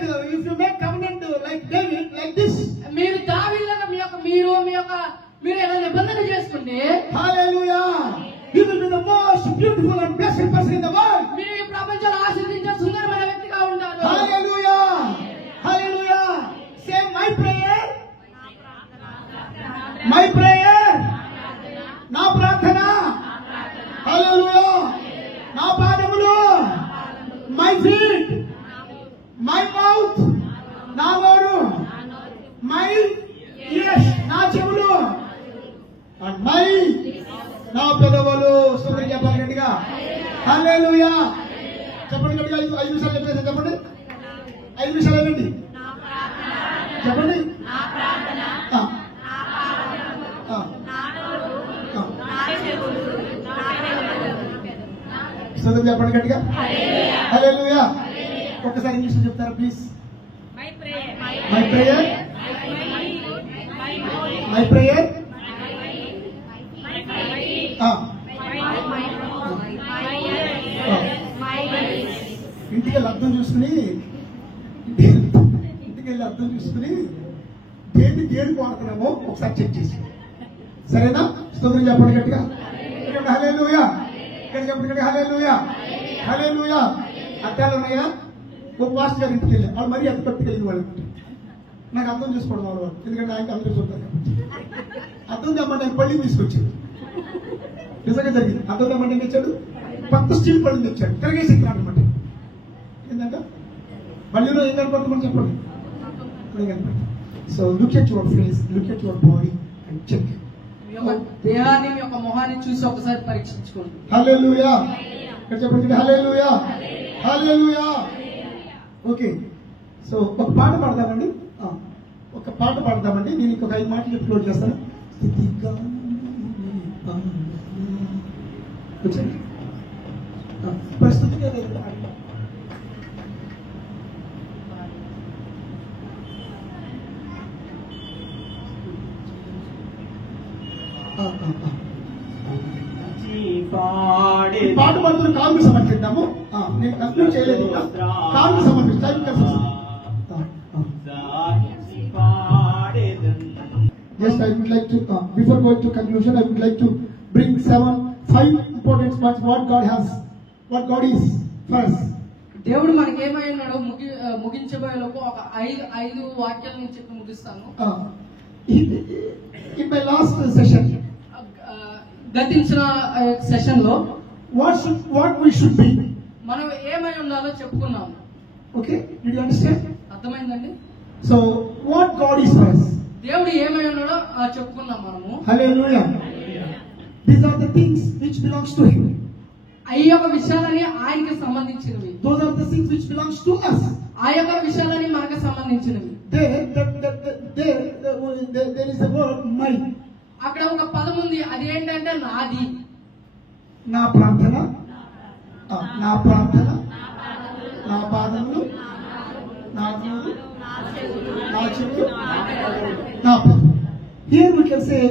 David, like this. మీరు దావీదులాగా మీరు ఎలా నిబంధన చేసుకుంటే, Hallelujah. You will be the most beautiful and blessed person in the world. మీరు ఈ ప్రపంచంలో ఆశీర్వదించే సుందరమైన వ్యక్తిగా ఉంటారు. Hallelujah. Hallelujah. Say my prayer. My prayer. నా ప్రార్థన. Hallelujah. నా పాదములు. My feet. My mouth. నా నోరు. My ears. నా చెవులు. And my నా పెదవులు. స్తోత్రం చెప్పాలి గట్టిగా. హల్లెలూయా. చెప్పండి గట్టిగా. 5 నిమిషాలు చెప్పేసి చెప్పండి. 5 నిమిషాలు ఏమండి చెప్పండి. స్తోత్రం చెప్పండి గట్టిగా. హల్లెలూయా. ఒక్కసారి ఇంగ్లీష్ చెప్తారా please? My prayer. My prayer. My prayer. ఇంటికి వెళ్ళి అర్థం చూసుకుని దేని వాడుతున్నామో ఒకసారి చెక్ చేసి, సరేనా? స్తోత్రం చెప్పండి గట్టిగా. హల్లెలూయా. ఇక్కడ చెప్పండి గట్టిగా. హల్లెలూయా. హల్లెలూయా. అట్టాలు ఉన్నాయా? ఒక పాస్టర్ గారి ఇంటికి వెళ్ళి వాళ్ళు మరీ అంత పట్టుకెళ్ళిన వాళ్ళు నాకు అర్థం చేసుకోవడం వాళ్ళు, ఎందుకంటే ఆయనకి అందరూ చూస్తారు. అర్థం తెమ్మంటే ఆయన పళ్ళి తీసుకొచ్చాడు. నిజంగా జరిగింది. అర్థం తెమ్మంటే ఏం తెచ్చాడు? 10 స్టీల్ పళ్ళు తెచ్చాడు. తిరగేసి అనమాట. ఏంటంటే పళ్ళిలో ఏం కనపడుతుందని చెప్పండి. అదే కనపడుతుంది. So look at your face, look at your body and check. మీ యొక్క దేహాన్ని, మీ యొక్క మొహాన్ని చూసి ఒకసారి పరీక్షించుకోండి. హల్లెలూయా. ఇక్కడ చెప్పండి. హల్లెలూయా. హల్లెలూయా. ఓకే. సో ఒక పాట పాడదామండి, ఒక పాట పాడదామండి. నేను ఇంకొక 5 మాటలు చెప్పి క్లోజ్ చేస్తాను. ప్రస్తుతం పాట పాడుతున్న కాలుకు సమర్పిద్దాము. నేను కంప్లీట్ చేయలేదు ఇంకా. కాలుకు సమర్పిస్తాను. Just I would like to, before going to conclusion, I would like to bring 5 important points what God is first. దేవుడు మనకి ఏమై ఉన్నాడో ముగించబోయేలోపు ఒక 5 వాక్యాల నుంచి చెప్పి ముగిస్తాను. In my last session, గతించిన సెషన్ లో what we should be. మనం ఏమై ఉండాలో చెప్పుకున్నాము. Okay, did you understand? అర్థమైందండి? So what God is first. దేవుడు ఏమై ఉన్నాడో చెప్పుకున్నాం మనము. Hallelujah. These are the things which belongs to Him. ఈ యొక్క విషయాలని ఆయనకి సంబంధించినవి. Those are the things which belongs to us. ఆ యొక్క విషయాలని మనకు సంబంధించినవి. There is a word mine. అక్కడ ఒక పదం ఉంది, అది ఏంటంటే నాది. నా ప్రార్థన, నా ప్రార్థన, నా పాదములు, నా చెవులు, నా చెవులు, నా పదం. Here we can say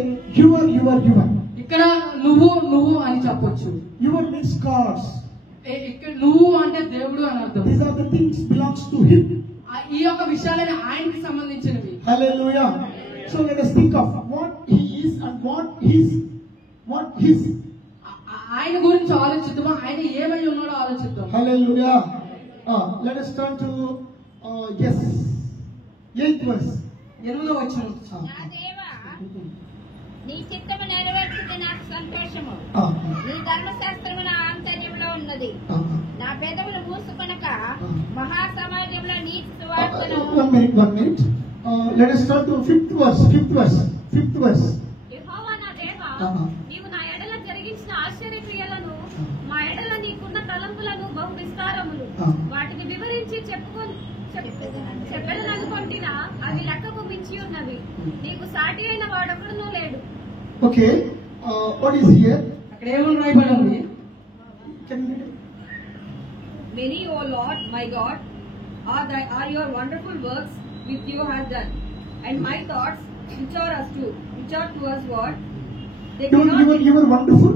your. ఇక్కడ నువ్వు అని చెప్పొచ్చు. Your means God's. ఇక్కడ నువ్వు అంటే దేవుడు అని అర్థం. These are the things belongs to Him. ఈ యొక్క విషయాలని ఆయనకి సంబంధించినవి. Hallelujah. So let us think of what He is and what His. ఆయన గురించి ఆలోచిద్దామా, ఆయన ఏమై ఉన్నాడో ఆలోచిద్దాం. Hallelujah. Let us turn to 8th verse. 8వ వచనం. నా దేవా, నీ చిత్తము నెరవేర్చుట నాకు సంతోషము. నీ ధర్మశాస్త్రము నా ఆంతర్యంలో ఉన్నది. నా పెదవులు మూసుకొనక మహాసమాజంలో నీతి సువార్తను. One minute. Let us turn to 5th verse. యెహోవా నా దేవా, నీవు నా ఎడల జరిగించిన ఆశ్చర్యక్రియలను, మా ఎడల నీకున్న తలంపులను బహు విస్తారములు. వాటిని వివరించి చెప్పెదననుకొంటినా అవి లెక్కకు మించి ఉన్నవి. నీకు సాటి అయిన వాడొక్కడునూ లేడు. Okay. What is here? అక్కడ ఏమని రాయబడి ఉంది? Many, O Lord, my God, are your wonderful works which you have done, and my thoughts, which are to us what? They cannot. You were wonderful.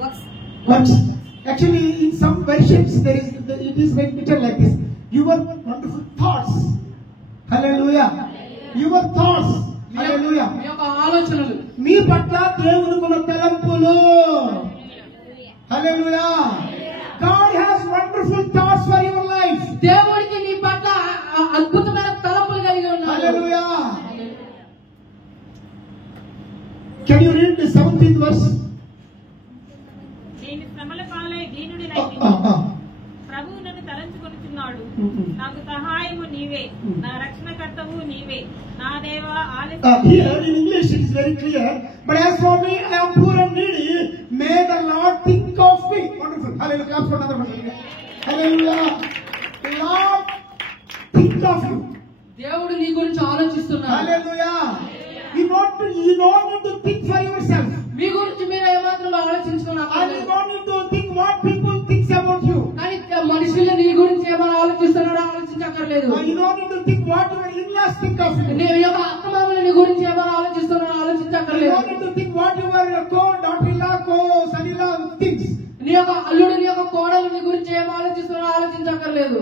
Works. Actually, in some versions, it is written like this: your wonderful thoughts. Hallelujah. Your thoughts. Hallelujah. మీ యొక్క ఆలోచనలు, మీ పట్ల దేవునికున్న తలంపులు. Hallelujah. God has wonderful thoughts for your life. దేవుడికి నీ పట్ల అద్భుతమైన తలంపులు కలిగి ఉన్నాడు. Hallelujah. Can you read the 17th verse? నేను శ్రమల పాలై దీనుడినై ప్రభువు నన్ను తలంచుకొనుచున్నాడు. నాకు సహాయము నీవే, నా రక్షణకర్తవు నీవే. నా దేవా Here in English it is very clear. But as for me, I am poor and needy. May the Lord think of me. Wonderful. Hallelujah. Clap for another one. Hallelujah. The Lord think of you. దేవుడు నీ గురించి ఆలోచిస్తున్నాడు. Hallelujah. You don't need to think for yourself. మీ గురించి మీరు ఏమాత్రం ఆలోచించుకున్నారు. And you don't need to think what people think about you. కానీ మనుషులు నీ గురించి ఏమైనా ఆలోచిస్తున్నారో ఆలోచించక్కర్లేదు. You don't need to think what your in-laws think of you. నీ యొక్క అత్తమామలు నీ గురించి ఏమైనా ఆలోచిస్తున్నారో You ఆలోచించక్కర్లేదు. don't need to think what your daughter-in-law, son-in-law thinks. నీ యొక్క అల్లుడు, నీ యొక్క కోడలు నీ గురించి ఏం ఆలోచిస్తున్నారో ఆలోచించక్కర్లేదు.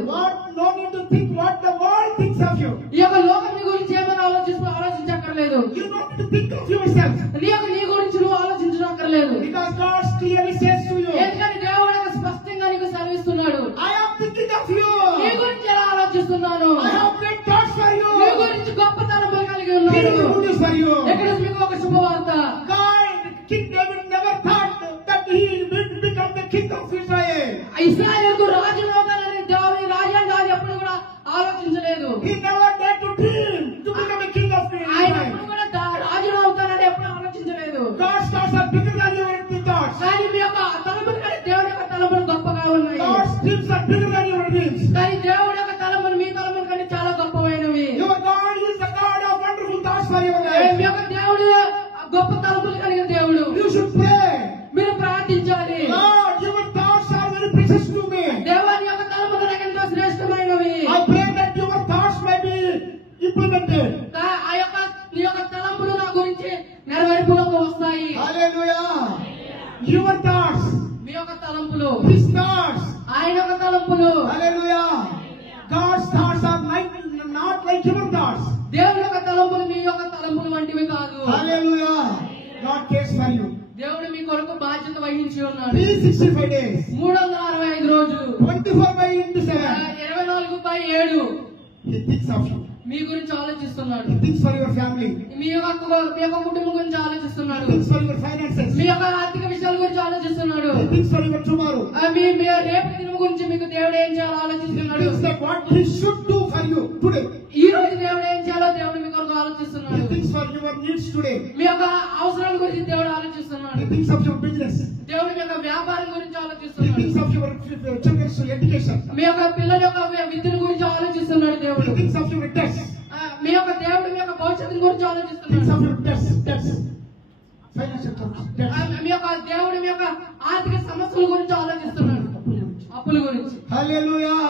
No need to think what the world thinks of you. ఈ యొక్క లోకం నీ గురించి ఏమైనా ఆలోచించక్కర్లేదు. You don't need to think of yourself. నీ గురించి నువ్వు ఆలోచించక్కర్లేదు. Because God clearly says to you, ఎందుకంటే దేవుడు స్పష్టంగా నీకు సెలవిస్తున్నాడు. I am thinking of you. నీ గురించి ఎలా ఆలోచిస్తున్నాను. I have great thoughts for you. నీ గురించి గొప్పతనం కలిగి Here ఉన్నాడు. is the good news for you. ఇక్కడ మీకు ఒక శుభవార్త. God, King David never thought that he will become the king of Israel. ఇశ్రాయేలుకు రాజు అవుతానని రాజు ఎప్పుడు కూడా ఆలోచించలేదు. He never dared to dream to become a king of ఆయన Israel. ఎప్పుడు కూడా రాజు అవుతానని ఎప్పుడు ఆలోచించలేదు. God's thoughts are bigger than your thoughts. కానీ మీ యొక్క తలపులు కానీ దేవుడి యొక్క తలపులు గొప్పగా ఉన్నాయి. God's dreams are bigger than your dreams. కానీ దేవుడి యొక్క for your మీ life. యొక్క దేవుడు గొప్ప తలుపులు కలిగిన దేవుడు. You should pray. మీరు ప్రార్థించాలి. Lord, your thoughts are very precious to me. దేవాని యొక్క తలుపులు నాకు ఎంతో శ్రేష్టమైనవి. I pray that your thoughts may be implemented. ఆ యొక్క నీ యొక్క తలంపులు నా గురించి నెరవేర్పులోకి వస్తాయి. Hallelujah. Your thoughts. మీ యొక్క తలంపులు. His thoughts. ఆయన యొక్క తలంపులు. Hallelujah. God's thoughts are not like your thoughts. దేవుని యొక్క తలంపులు మీ యొక్క తలంపులు వంటివి కాదు. Hallelujah. God cares for you. దేవుడు మీ కొరకు బాధ్యత వహించి ఉన్నాడు. 365 days. 365 రోజులు. 24/7. 24/7 He thinks of you. మీ గురించి ఆలోచిస్తున్నాడు. He thinks for your family. మీ యొక్క కుటుంబం గురించి ఆలోచిస్తున్నాడు. He thinks for your finances. మీ యొక్క ఆర్థిక విషయాల గురించి ఆలోచిస్తున్నాడు. He thinks for your tomorrow. మీ రేపు దినం గురించి మీకు దేవుడు ఏం చేయాలో He ఆలోచిస్తున్నాడు. thinks that what he should do for you today. ఈ రోజు దేవుడు ఏం చేయాలో దేవుడు మీ కొరకు He ఆలోచిస్తున్నాడు. thinks for your needs today. మీ యొక్క అవసరాల గురించి దేవుడు ఆలోచిస్తున్నాడు. He thinks of your business. దేవుడు మీ యొక్క వ్యాపారం గురించి He ఆలోచిస్తున్నాడు. thinks of your children's education. మీ యొక్క పిల్లల యొక్క విద్యను గురించి ఆలోచిస్తున్నాడు He దేవుడు. thinks of your debts. మీ యొక్క దేవుడు మీ యొక్క భవిష్యత్తు గురించి He thinks ఆలోచిస్తున్నాడు. of your debts. Financial debts. మీ యొక్క దేవుడు మీ యొక్క ఆర్థిక సమస్యల గురించి ఆలోచిస్తున్నాడు. అప్పుల గురించి. Hallelujah.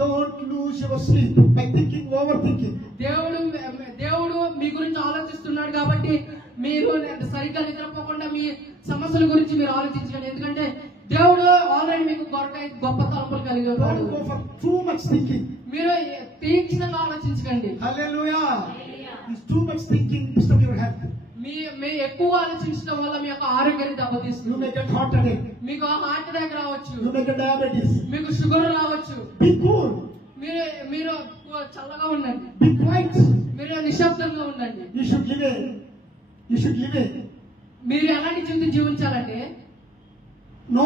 Don't lose your sleep by thinking, overthinking. దేవుడు మీ గురించి ఆలోచిస్తున్నాడు కాబట్టి మీరు సరిగ్గా నిద్రపోకుండా మీ సమస్యల గురించి మీరు ఆలోచించండి. ఎందుకంటే దేవుడు ఆల్రెడీ మీకు గొప్ప తలుపులు కలిగి ఉన్నాడు. Don't go for too much thinking. మీరు తీక్షణంగా ఆలోచించకండి. Hallelujah. It's too much thinking disturb your health. మీ ఎక్కువ ఆలోచించడం వల్ల మీ యొక్క ఆరోగ్యాన్ని You దెబ్బతీస్తుంది. may get heart attack. మీకు హార్ట్ అటాక్ రావచ్చు. You may get diabetes. మీకు షుగర్ రావచ్చు. Be cool. మీరు చల్లగా ఉండండి. Be quiet. మీరు నిశ్శబ్దంగా ఉండండి. You should live a. మీరు ఎలాంటి జీవితం జీవించాలంటే No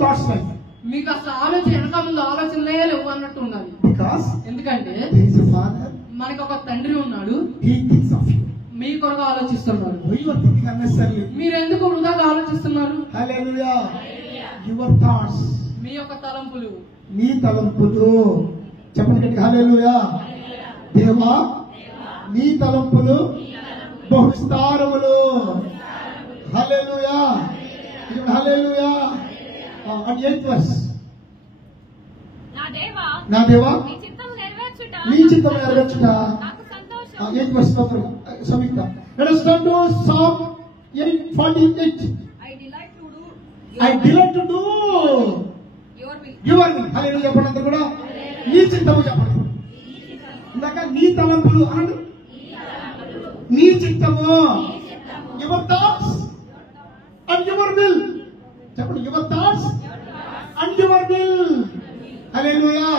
thoughts life. మీకు అసలు ఆలోచన వెనక ముందు ఆలోచనలే లేవు అన్నట్టు ఉండాలి. Because ఎందుకంటే there is a father. మనకు ఒక తండ్రి ఉన్నాడు. He thinks of you. మీ కొరకు ఆలోచిస్తున్నాడు. Why you are thinking unnecessarily? మీరు ఎందుకు వృధాగా ఆలోచిస్తున్నారు? Hallelujah. Your thoughts. మీ యొక్క తలంపులు. నీ తలంపులు. చెప్పండి గట్టిగా హల్లెలూయా. దేవా నీ తలంపులు బహుస్తారములు. హల్లెలూయా. హల్లెలూయా. And 8th verse. నా దేవా నీ చిత్తము నెరవేర్చుట నీ చిత్తము నెరవేర్చుట నాకు సంతోషం. 8th verse సమీక్ష. Let us turn to Psalm 8:48. I delight to do I delight to do your will. your will. హల్లెలూయా చెప్పండి అందరూ కూడా. నీ చిత్తము చెప్పండి. ఇందాక నీ తలంపులు అనండి. నీ చిత్తము. Your thoughts and your will. చెప్పండి your thoughts and your will. Hallelujah.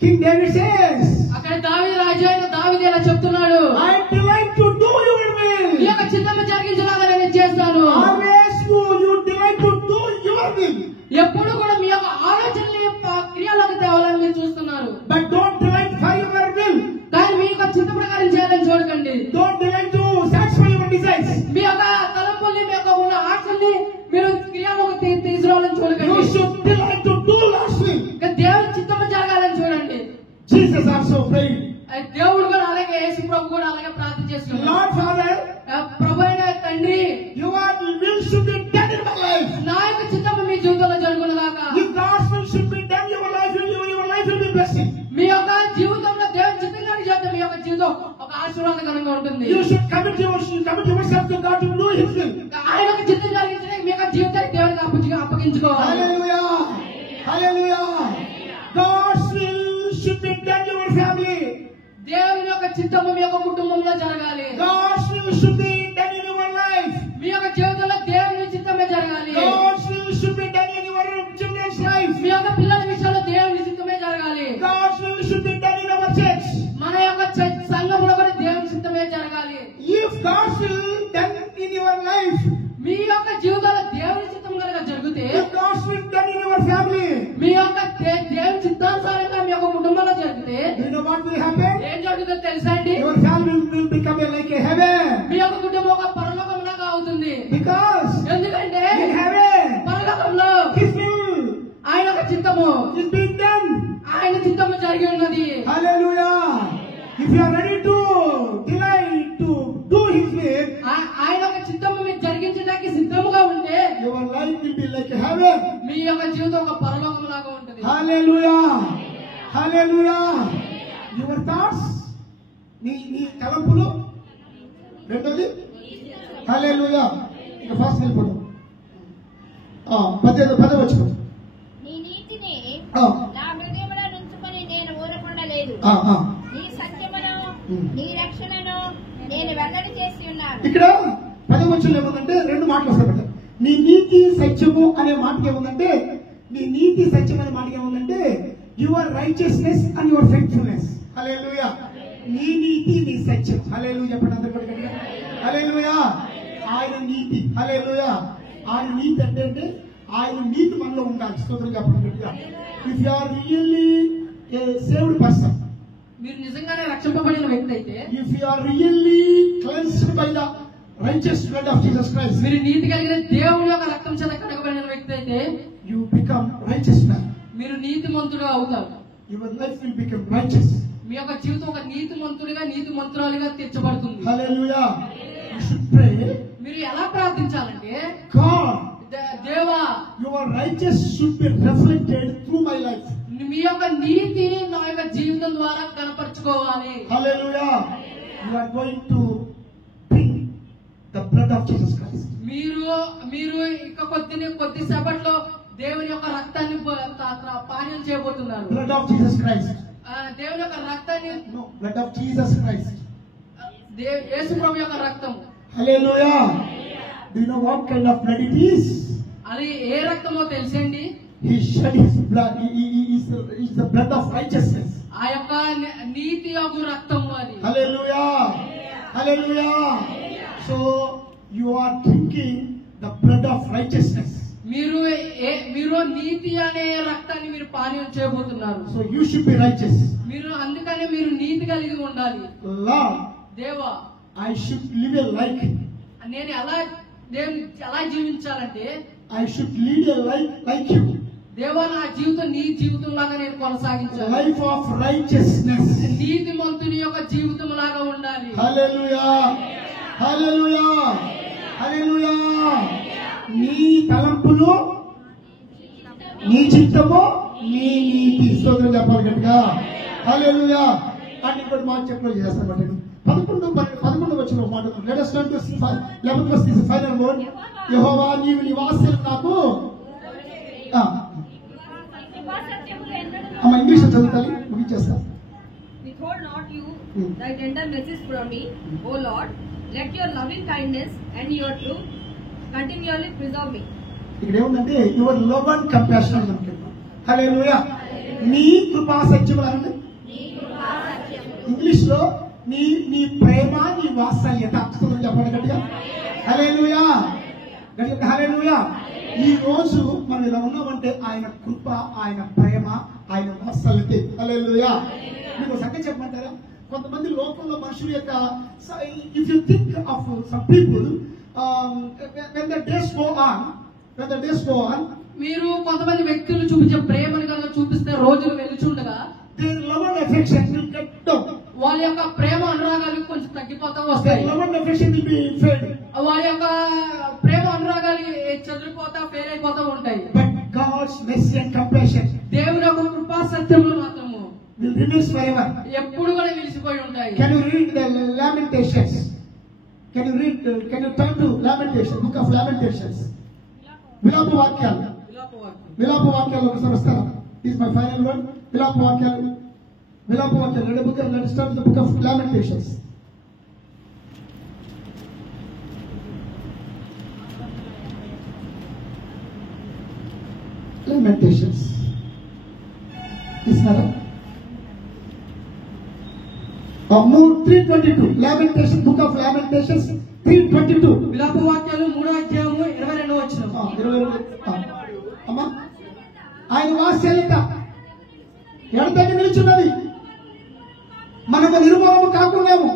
King David says, అక్కడ దావీదు రాజు అయిన దావీదు ఇలా చెప్తున్నాడు. I delight to do your will. ఈ యొక్క చిత్తము జరిగించలాగా నేను చేస్తాను. Always you delight to do your will. ఎప్పుడు కూడా మీ యొక్క ఆలోచనని క్రియలోకి తేవాలని మీరు చూస్తున్నారు. But don't delight for your will. కానీ మీ యొక్క చిత్త ప్రకారం చేయాలని చూడకండి. Don't delight to satisfy your desires. మీ యొక్క తలంపుల్ని మీ యొక్క ఉన్న ఆశల్ని మీరు క్రియలోకి తీసుకురావాలని చూడకండి. You should delight to do God's will. ఇంకా దేవుని చిత్తము జరగాలని చూడండి. Jesus also prayed. దేవుడు కూడా అలాగే యేసు ప్రభు కూడా అలాగే ప్రార్థన చేస్తున్నాడు. Lord Father, ప్రభు అయిన తండ్రి, your will should be done in my life. నా యొక్క చిత్తము మీ జీవితంలో జరుగునుగాక. If God's will should be done, your life will be blessed. మీ యొక్క జీవితంలో దేవుని చిత్తంగా చేస్తే మీ యొక్క జీవితం ఒక ఆశీర్వాదకరంగా ఉంటుంది. You should commit yourself to God to do His will. ఆయన యొక్క చిత్తం జరిగించడానికి మీ యొక్క జీవితాన్ని దేవునికి అప్పగించుకోవాలి. Hallelujah. Hallelujah. God's will should be done in your family. దేవుని యొక్క చిత్తము మీ యొక్క కుటుంబంలో జరగాలి. God's will should be done in your life. మీ యొక్క జీవితంలో దేవుని చిత్తమే జరగాలి. God's will should be done in your children's life. మీ యొక్క పిల్లల విషయంలో దేవుని చిత్తమే జరగాలి. God's will should be done in our church. మన యొక్క సంఘంలో కూడా దేవుని చిత్తమే జరగాలి. If God's will done in your life, మీ యొక్క జీవితంలో దేవుని చిత్తం కనుక జరిగితే, if God's will done in your family, మీ యొక్క దేవుని చిత్తానుసారంగా మీ యొక్క కుటుంబంలో జరిగితే, you know what will happen? ఏం జరుగుతుందో తెలుసా అండి? Your family will become like a heaven. మీ యొక్క కుటుంబం ఒక పరలోకంలాగా అవుతుంది. Because ఎందుకంటే in heaven, పరలోకంలో His will ఆయన యొక్క చిత్తము, is being done. ఆయన చిత్తము జరిగి ఉన్నది. Hallelujah. If you are ready to delight యొక్క జీవితం ఒక పరలోకం లాగా ఉంటుంది. హల్లెలూయా, హల్లెలూయా. యువర్ థాట్స్, నీ తలంపులు. రెండోది హల్లెలూయా. ఇక ఫస్ట్ వెళ్ళిపోతాం. 10వ నీ నీతిని నా హృదయంలో నుంచుకొని నేను ఊరకుండలేదు. నీ సత్యమును నీ రక్షణను నేను వెల్లడి చేసి ఉన్నాను. ఇక్కడ 10వ వచనంలో ఏముందంటే రెండు మాటలు వస్తాయి. నీ నీతి సత్యము అనే మాటకి ఏముందంటే, నీ నీతి సత్యం అనే మాటకి ఏముందంటే your righteousness and your faithfulness. Hallelujah. నీ నీతి నీ సత్యం. హల్లెలూయా చెప్పండి అందరూ కూడా. హల్లెలూయా. ఆయన నీతి. హల్లెలూయా. ఆయన నీతి అంటే ఆయన నీతి మనలో ఉండాలి. స్తోత్రం చెప్పండి. If you are really a saved person, మీరు నిజంగానే రక్షింపబడిన వ్యక్తి అయితే, if you are really cleansed by the righteous blood of Jesus Christ, మీరు నీతి కలిగిన దేవుని యొక్క రక్తం చేత కడగబడిన వ్యక్తి అయితే, you become righteous man. మీరు నీతిమంతుడుగా అవుతారు. Your life will become righteous. మీ యొక్క జీవితం ఒక నీతిమంతుడిగా నీతిమంతురాలిగా తీర్చబడుతుంది. Hallelujah. You should pray, మీరు ఎలా ప్రార్థించాలంటే, God, దేవా, your righteous should be reflected through my life. మీ యొక్క నీతి నా యొక్క జీవితం ద్వారా కనపరుచుకోవాలి. Hallelujah. You are going to bring the blood of Jesus Christ. మీరు ఇక కొద్దిసేపట్లో దేవుని యొక్క రక్తాన్ని పానీయం చేయబోతున్నారు. Blood of Jesus Christ. దేవుని యొక్క రక్తాన్ని, No, blood of Jesus Christ. యేసు ప్రభు యొక్క రక్తం. Hallelujah. Do you know what kind of blood it is? అది ఏ రక్తమో తెలుసండి? He shed his blood. He is the blood of righteousness. ఆ యొక్క నీతి యొక్క రక్తము అది. Hallelujah. Hallelujah. So you are drinking the blood of righteousness. మీరు నీతి అనే రక్తాన్ని మీరు పానీయం చేయబోతున్నారు. So you should be righteous. అందుకనే మీరు నీతి కలిగి ఉండాలి. Lord, దేవా, I should live a life. నేను ఎలా జీవించాలంటే, I should lead a life like you. దేవా, నా జీవితం నీ జీవితం లాగా నేను A కొనసాగించాలి. life of righteousness. నీతిమంతుని యొక్క జీవితం లాగా ఉండాలి. Hallelujah. Hallelujah. Hallelujah. నీ తలంపులు, నీ చిత్తము, నీ నీతి. స్తోత్రం చెప్పాలి గట్టిగా. హల్లెలూయా. అని ఇంకోటి మాట చెప్పడం చేస్తాను. 11 వచ్చిన మాట. Let us turn to 11th verse, this final word. యెహోవా నీవు నివాసం నాకు. అమ్మ ఇంగ్లీష్ చదువుతాను, ముగించేస్తా. Withhold not you thy tender mercies from me, O Lord. Let your loving kindness and your truth continually preserve me. ఇక్కడ ఏముందంటే యువర్ లవ్ అండ్ కంపాషన్ అని అనుకుంటున్నాం. హల్లెలూయా. నీ కృపా సత్యములు అంటే ఇంగ్లీష్ లో నీ ప్రేమ, నీ వాత్సల్యత. చెప్పండి గట్టిగా. హల్లెలూయా. గట్టిగా హల్లెలూయా. ఈ రోజు మనం ఇలా ఉన్నామంటే ఆయన కృప, ఆయన ప్రేమ, ఆయన వాత్సల్యత. హల్లెలూయా. మీకు సంగతి చెప్పమంటారా? కొంతమంది లోకంలో మనుషుల యొక్క, if you think of some people, when the days go on, మీరు కొంతమంది వ్యక్తులు చూపించే ప్రేమను కనుక చూపిస్తే రోజులు వెలుచుండగా their love and affection will get down. వాళ్ళ యొక్క ప్రేమ అనురాగాలు కొంచెం తగ్గిపోతా Their వస్తాయి. love and affection will be faded. వాళ్ళ యొక్క ప్రేమ అనురాగాలు చెదిరిపోతా ఫెయిల్ అయిపోతా ఉంటాయి. But God's mercy and compassion దేవుని యొక్క కృపా సత్యములు మాత్రము will remain forever. ఎప్పుడు కూడా నిలిచిపోయి ఉంటాయి. Can you read the Lamentations? Can you turn to Lamentations, book of Lamentations? విలాప వాక్యాలు ఒకసారి వస్తారా? This is my final word. విలాప వాక్యాలు. Let us start with the book of Lamentations. Lamentations. Isnara. 3:22. Lamentations, book of Lamentations 3:22. విలాప వాక్యాలు 3:22 అమ్మా, ఆయన వాత్సల్యత ఎడతెగ నిలుచున్నది, మనకు నిర్మూలము కాకున్నాము.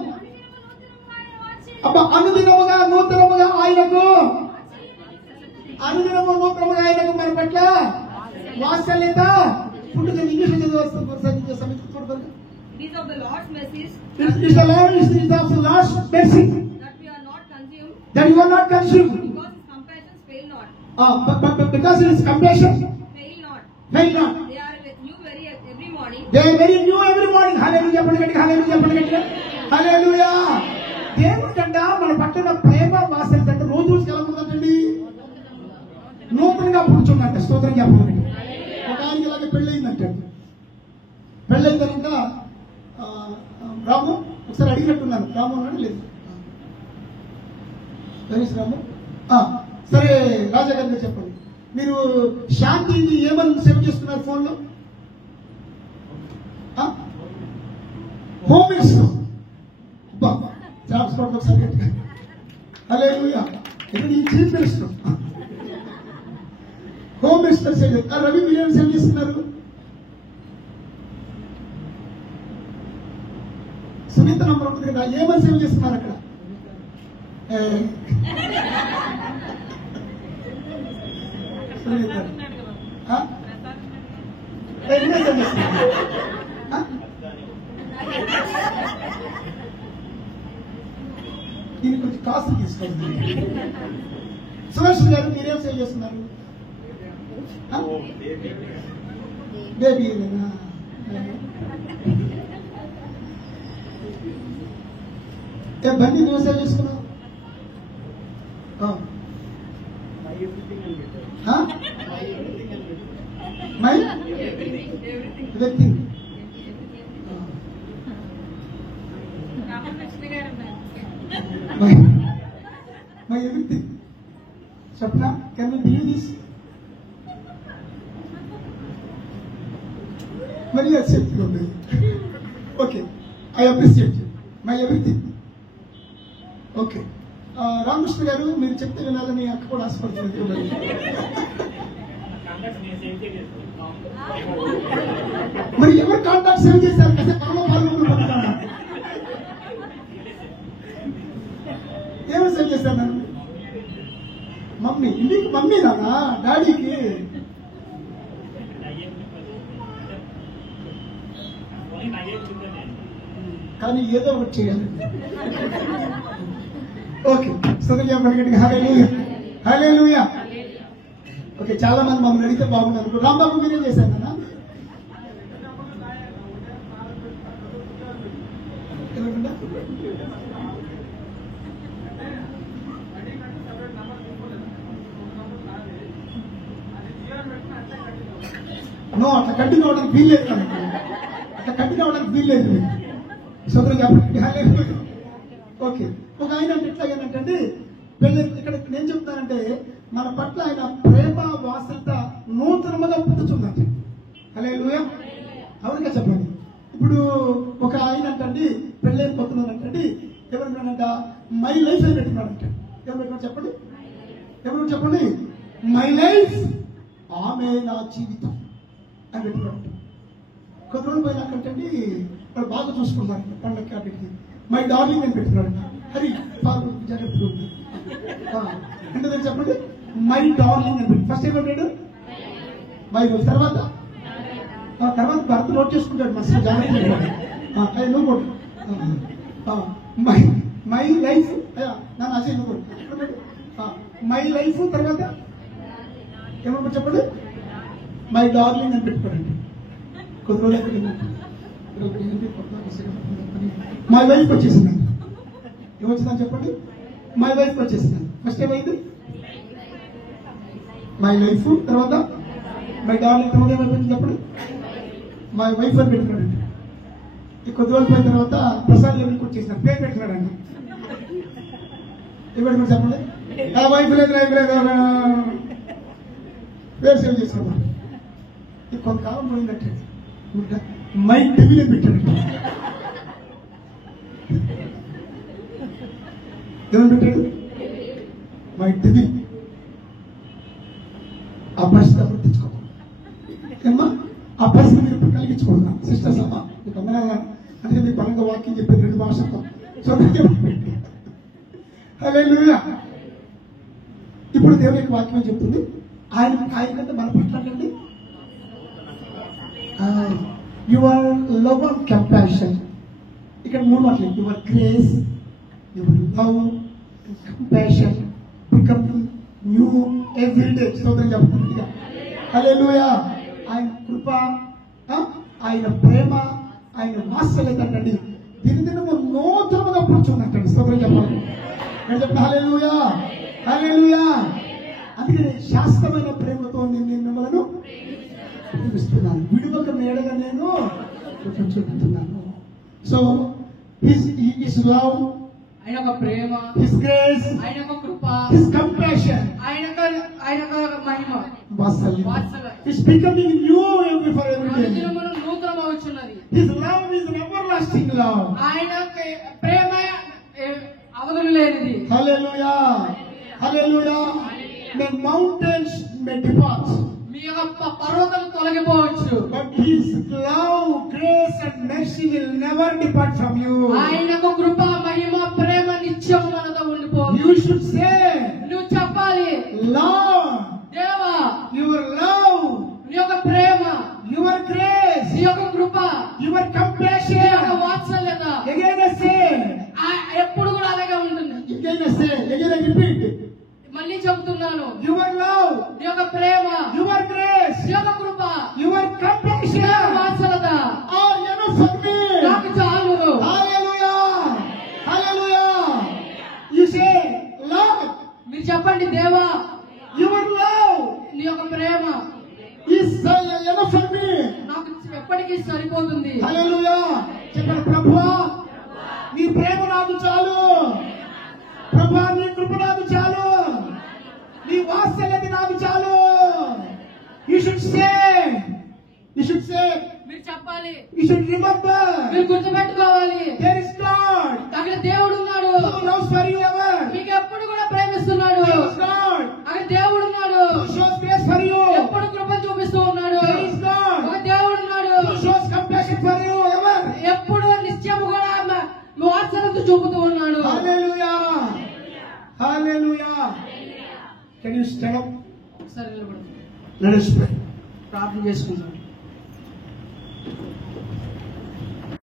అబ్బా, అనుదినముగా నూతనముగా ఆయనకు మన పట్ల వాత్సల్యత పుట్టుక. English It is of the Lord's mercies It is of the Lord's mercy that we are not consumed, that you are not consumed. because his compassions fail not. But because it is compassion fail not. They are new every morning. They are very new every morning. Hallelujah, చెప్పండి గట్టిగా, hallelujah చెప్పండి గట్టిగా, hallelujah. దేవుడి కంట మన పట్ల ప్రేమ వాసన కంటే రోజు రోజుకి ఎలా ఉందంటండి, నూతనంగా పుడుచుందంట. స్తోత్రం చెప్పండి. ఒక ఆయనకి ఇలాగే పెళ్ళయిందంట. పెళ్ళైన తర్వాత రాము ఒకసారి అడిగినట్టున్నాను, రాము అన్నాడు లేదు రాము. సరే రాజా గారితో చెప్పండి, మీరు శాంతిని ఏమని సేవ చేస్తున్నారు ఫోన్లో? Home minister. ట్రాన్స్పోర్ట్ ఒకసారి హల్లెలూయా. ఇది చీఫ్ మినిస్టర్, హోమ్ మినిస్టర్ సేవ చేస్తారు. రవి మీరేమి సేవ చేస్తున్నారు? సునీత నంబర్ ఉంటుంది కదా, ఏమని సేవ చేస్తున్నారు అక్కడ? దీన్ని కొంచెం కాస్ట్ తీసుకోండి. సురేష్ గారు మీరేం సేవ్ చేస్తున్నారు? బేబీ బండి నువ్వు సేవ్ చేసుకున్నావు? My everything. My everything. Swapna, can you believe this? Very accept ఉంది. Okay, I appreciate my everything. Okay, Ramakrishna గారు మీరు చెప్తే వినాలని అక్క కూడా ఆశపడుతుంది. మరి ఎవరు కాంటాక్ట్ సేవ్ చేశారు కదా? ఏమో సేవ్ చేశాను మమ్మీ. ఇంటికి మమ్మీ నానా, డాడీకి కానీ ఏదో ఒకటి చేయాలి. ఓకే, హల్లెలూయా, హల్లెలూయా. ఓకే, చాలా మంది మమ్మల్ని అడిగితే బాగున్నారు. రాంబాబు మీరేం చేశారు కదా? నో, అట్లా కంటిన్యూ అవడానికి వీల్లేదు. అట్లా కంటిన్యూ అవడానికి వీల్లేదు. సోదరు కాబట్టి ఓకే. ఒక ఆయన అంటే ఎట్లాగేనంటే పెళ్ళి ఇక్కడ నేను చెప్తానంటే మన పట్ల ఆయన ప్రేమ వాసన నూతనముగా పుట్టుతుందంటే. హల్లెలూయా, అవునుగా చెప్పండి. ఇప్పుడు ఒక ఆయన అంటే పెళ్ళైన పోతున్నానంటే ఎవరున్నాడంట, మై లైఫ్ అని పెట్టుకున్నాడంట. ఎవరు పెట్టుకున్నాడు చెప్పండి, ఎవరు చెప్పండి? మై లైఫ్, ఆమె నా జీవితం అని పెట్టుకున్నాడు. కొద్ది రోజులు పోయినాకంటే వాళ్ళు బాగా చూసుకున్నారు పండగ కాబట్టి మై డార్లింగ్ అని పెట్టుకున్నాడు. హరి బాగా జాగ్రత్తగా ఉంది అంటే చెప్పండి, మై డార్లింగ్ అని పెట్టి ఫస్ట్ ఏమో పెట్టాడు మై. తర్వాత భర్త నోట్ చేసుకుంటాడు మస్తు జాగ్రత్తగా. నువ్వు కూడా మై లైఫ్ నన్ను అసలు నువ్వు మై లైఫ్. తర్వాత ఏమో చెప్పండి, మై డార్లింగ్ అని పెట్టుకోండి. కొద్ది రోజులు మై వైఫ్ వచ్చేసిందండి. ఏమొచ్చిందని చెప్పండి, మై వైఫ్ వచ్చేసిందండి. ఫస్ట్ ఏమైంది మై లైఫ్, తర్వాత మై డార్లింగ్, తర్వాత ఏమైపోయింది చెప్పండి, మై వైఫ్ అని పెట్టుకున్నాడండి. ఈ కొద్ది రోజులు పోయిన తర్వాత ప్రసాద్ లెవెల్కి వచ్చేసినాడు, పేరు పెట్టుకున్నాడండి. ఏం చెప్పండి, వైఫ్ లేదు లైఫ్ లేదు పేరు సేవ్ చేసుకున్నాడు. ఈ కొంతకాలం పోయిందంటే మై డెవిల్ అని పెట్టాడు. ఏమని పెట్టాడు, మై డెవిల్. ఆ పరిస్థితి అప్పుడు తెచ్చుకోమా, ఆ పరిస్థితి మీరు ఇప్పుడు కలిగించుకుంటున్నా సిస్టర్స్ అమ్మా. మీకు అమ్మగా అంటే మీ పరంగా వాక్యం చెప్పేది 2 భాషలతో. సో హల్లెలూయా. ఇప్పుడు దేవుని యొక్క వాక్యం చెప్తుంది, ఆయన కంటే మన పట్లండి యువర్ లవ్ అండ్ కంపాషన్. ఇక్కడ 3 మాటలు, your grace, your love and compassion become new every day. సోదరు చెప్తుంది హల్లెలూయా. ఆయన కృప, ఆయన ప్రేమ, ఆయన వాత్సల్యత అంటండి దినదినము నూతనముగా కూర్చున్నట్టండి. స్తోత్రం చెప్పండి. హల్లెలూయా, హల్లెలూయా. అందుకని శాశ్వతమైన ప్రేమతో నేను మిమ్మల్ని ప్రేమిస్తున్నాను, విడువక మేడగా నేను చూపుతున్నాను. సో హిస్ లవ్, ఆయన యొక్క ప్రేమ, హిస్ గ్రేస్, ఆయన యొక్క కృప, హిస్ కంపాషన్, ఆయన యొక్క మహిమ, వాత్సల్యం. వాత్సల్యం. It's becoming new for every day. అనుదినమును నూతనమవుచున్నది. His love is an everlasting love. ఆయన ప్రేమ అవధులు లేనిది. హల్లెలూయా, హల్లెలూయా. The mountains may depart, మీ యొక్క పర్వతాలు తొలగిపోవచ్చు, but his love, grace and mercy will never depart from you. ఆయన యొక్క కృప, మహిమ, ప్రేమ నిత్యం మనతో ఉండిపోవచ్చు. You should say, నువ్వు చెప్పాలి, Lord, దేవా, your love, నీ యొక్క ప్రేమ, your grace, నీ యొక్క కృప, your నీ యొక్క compassion. వాత్సల్యత Again I say, ఎప్పుడు కూడా అలాగే ఉంటుంది. again I say, again I repeat, మళ్ళీ చెబుతున్నాను, your love, నీ యొక్క ప్రేమ, your grace, నీ యొక్క కృప, your నీ యొక్క compassion వాత్సల్యత are enough for me. నాకు చాలు. Hallelujah, hallelujah. You say, Lord, మీరు చెప్పండి, దేవా, your love నీ యొక్క ప్రేమ is enough for me. నాకు ఎప్పటికీ సరిపోతుంది. Hallelujah. చెప్పండి, ప్రభువా నీ ప్రేమ నాకు చాలు, ప్రభువా నీ కృప నాకు చాలు, నీ వాత్సల్యత నాకు చాలు. You should say, you should say, మీరు చెప్పాలి, you should remember, మీరు గుర్తుపెట్టుకోవాలి, there is God అక్కడ దేవుడు ఉన్నాడు, who loves for you ever. మీకు ఎప్పుడు కూడా ప్రేమిస్తున్నాడు. There is God అక్కడ దేవుడు ఉన్నాడు, who shows grace for you. ఎప్పుడు కృప చూపిస్తూ ఉన్నాడు. There is God ఒక దేవుడు ఉన్నాడు, who shows compassion for you ever. ఎప్పుడు నిత్యం కూడా వాత్సల్యత చూపుతూ ఉన్నాడు. Hallelujah, hallelujah. Can you stand up? ఒకసారి నిలబడండి. Let us pray. ప్రార్థన చేసుకుందాం.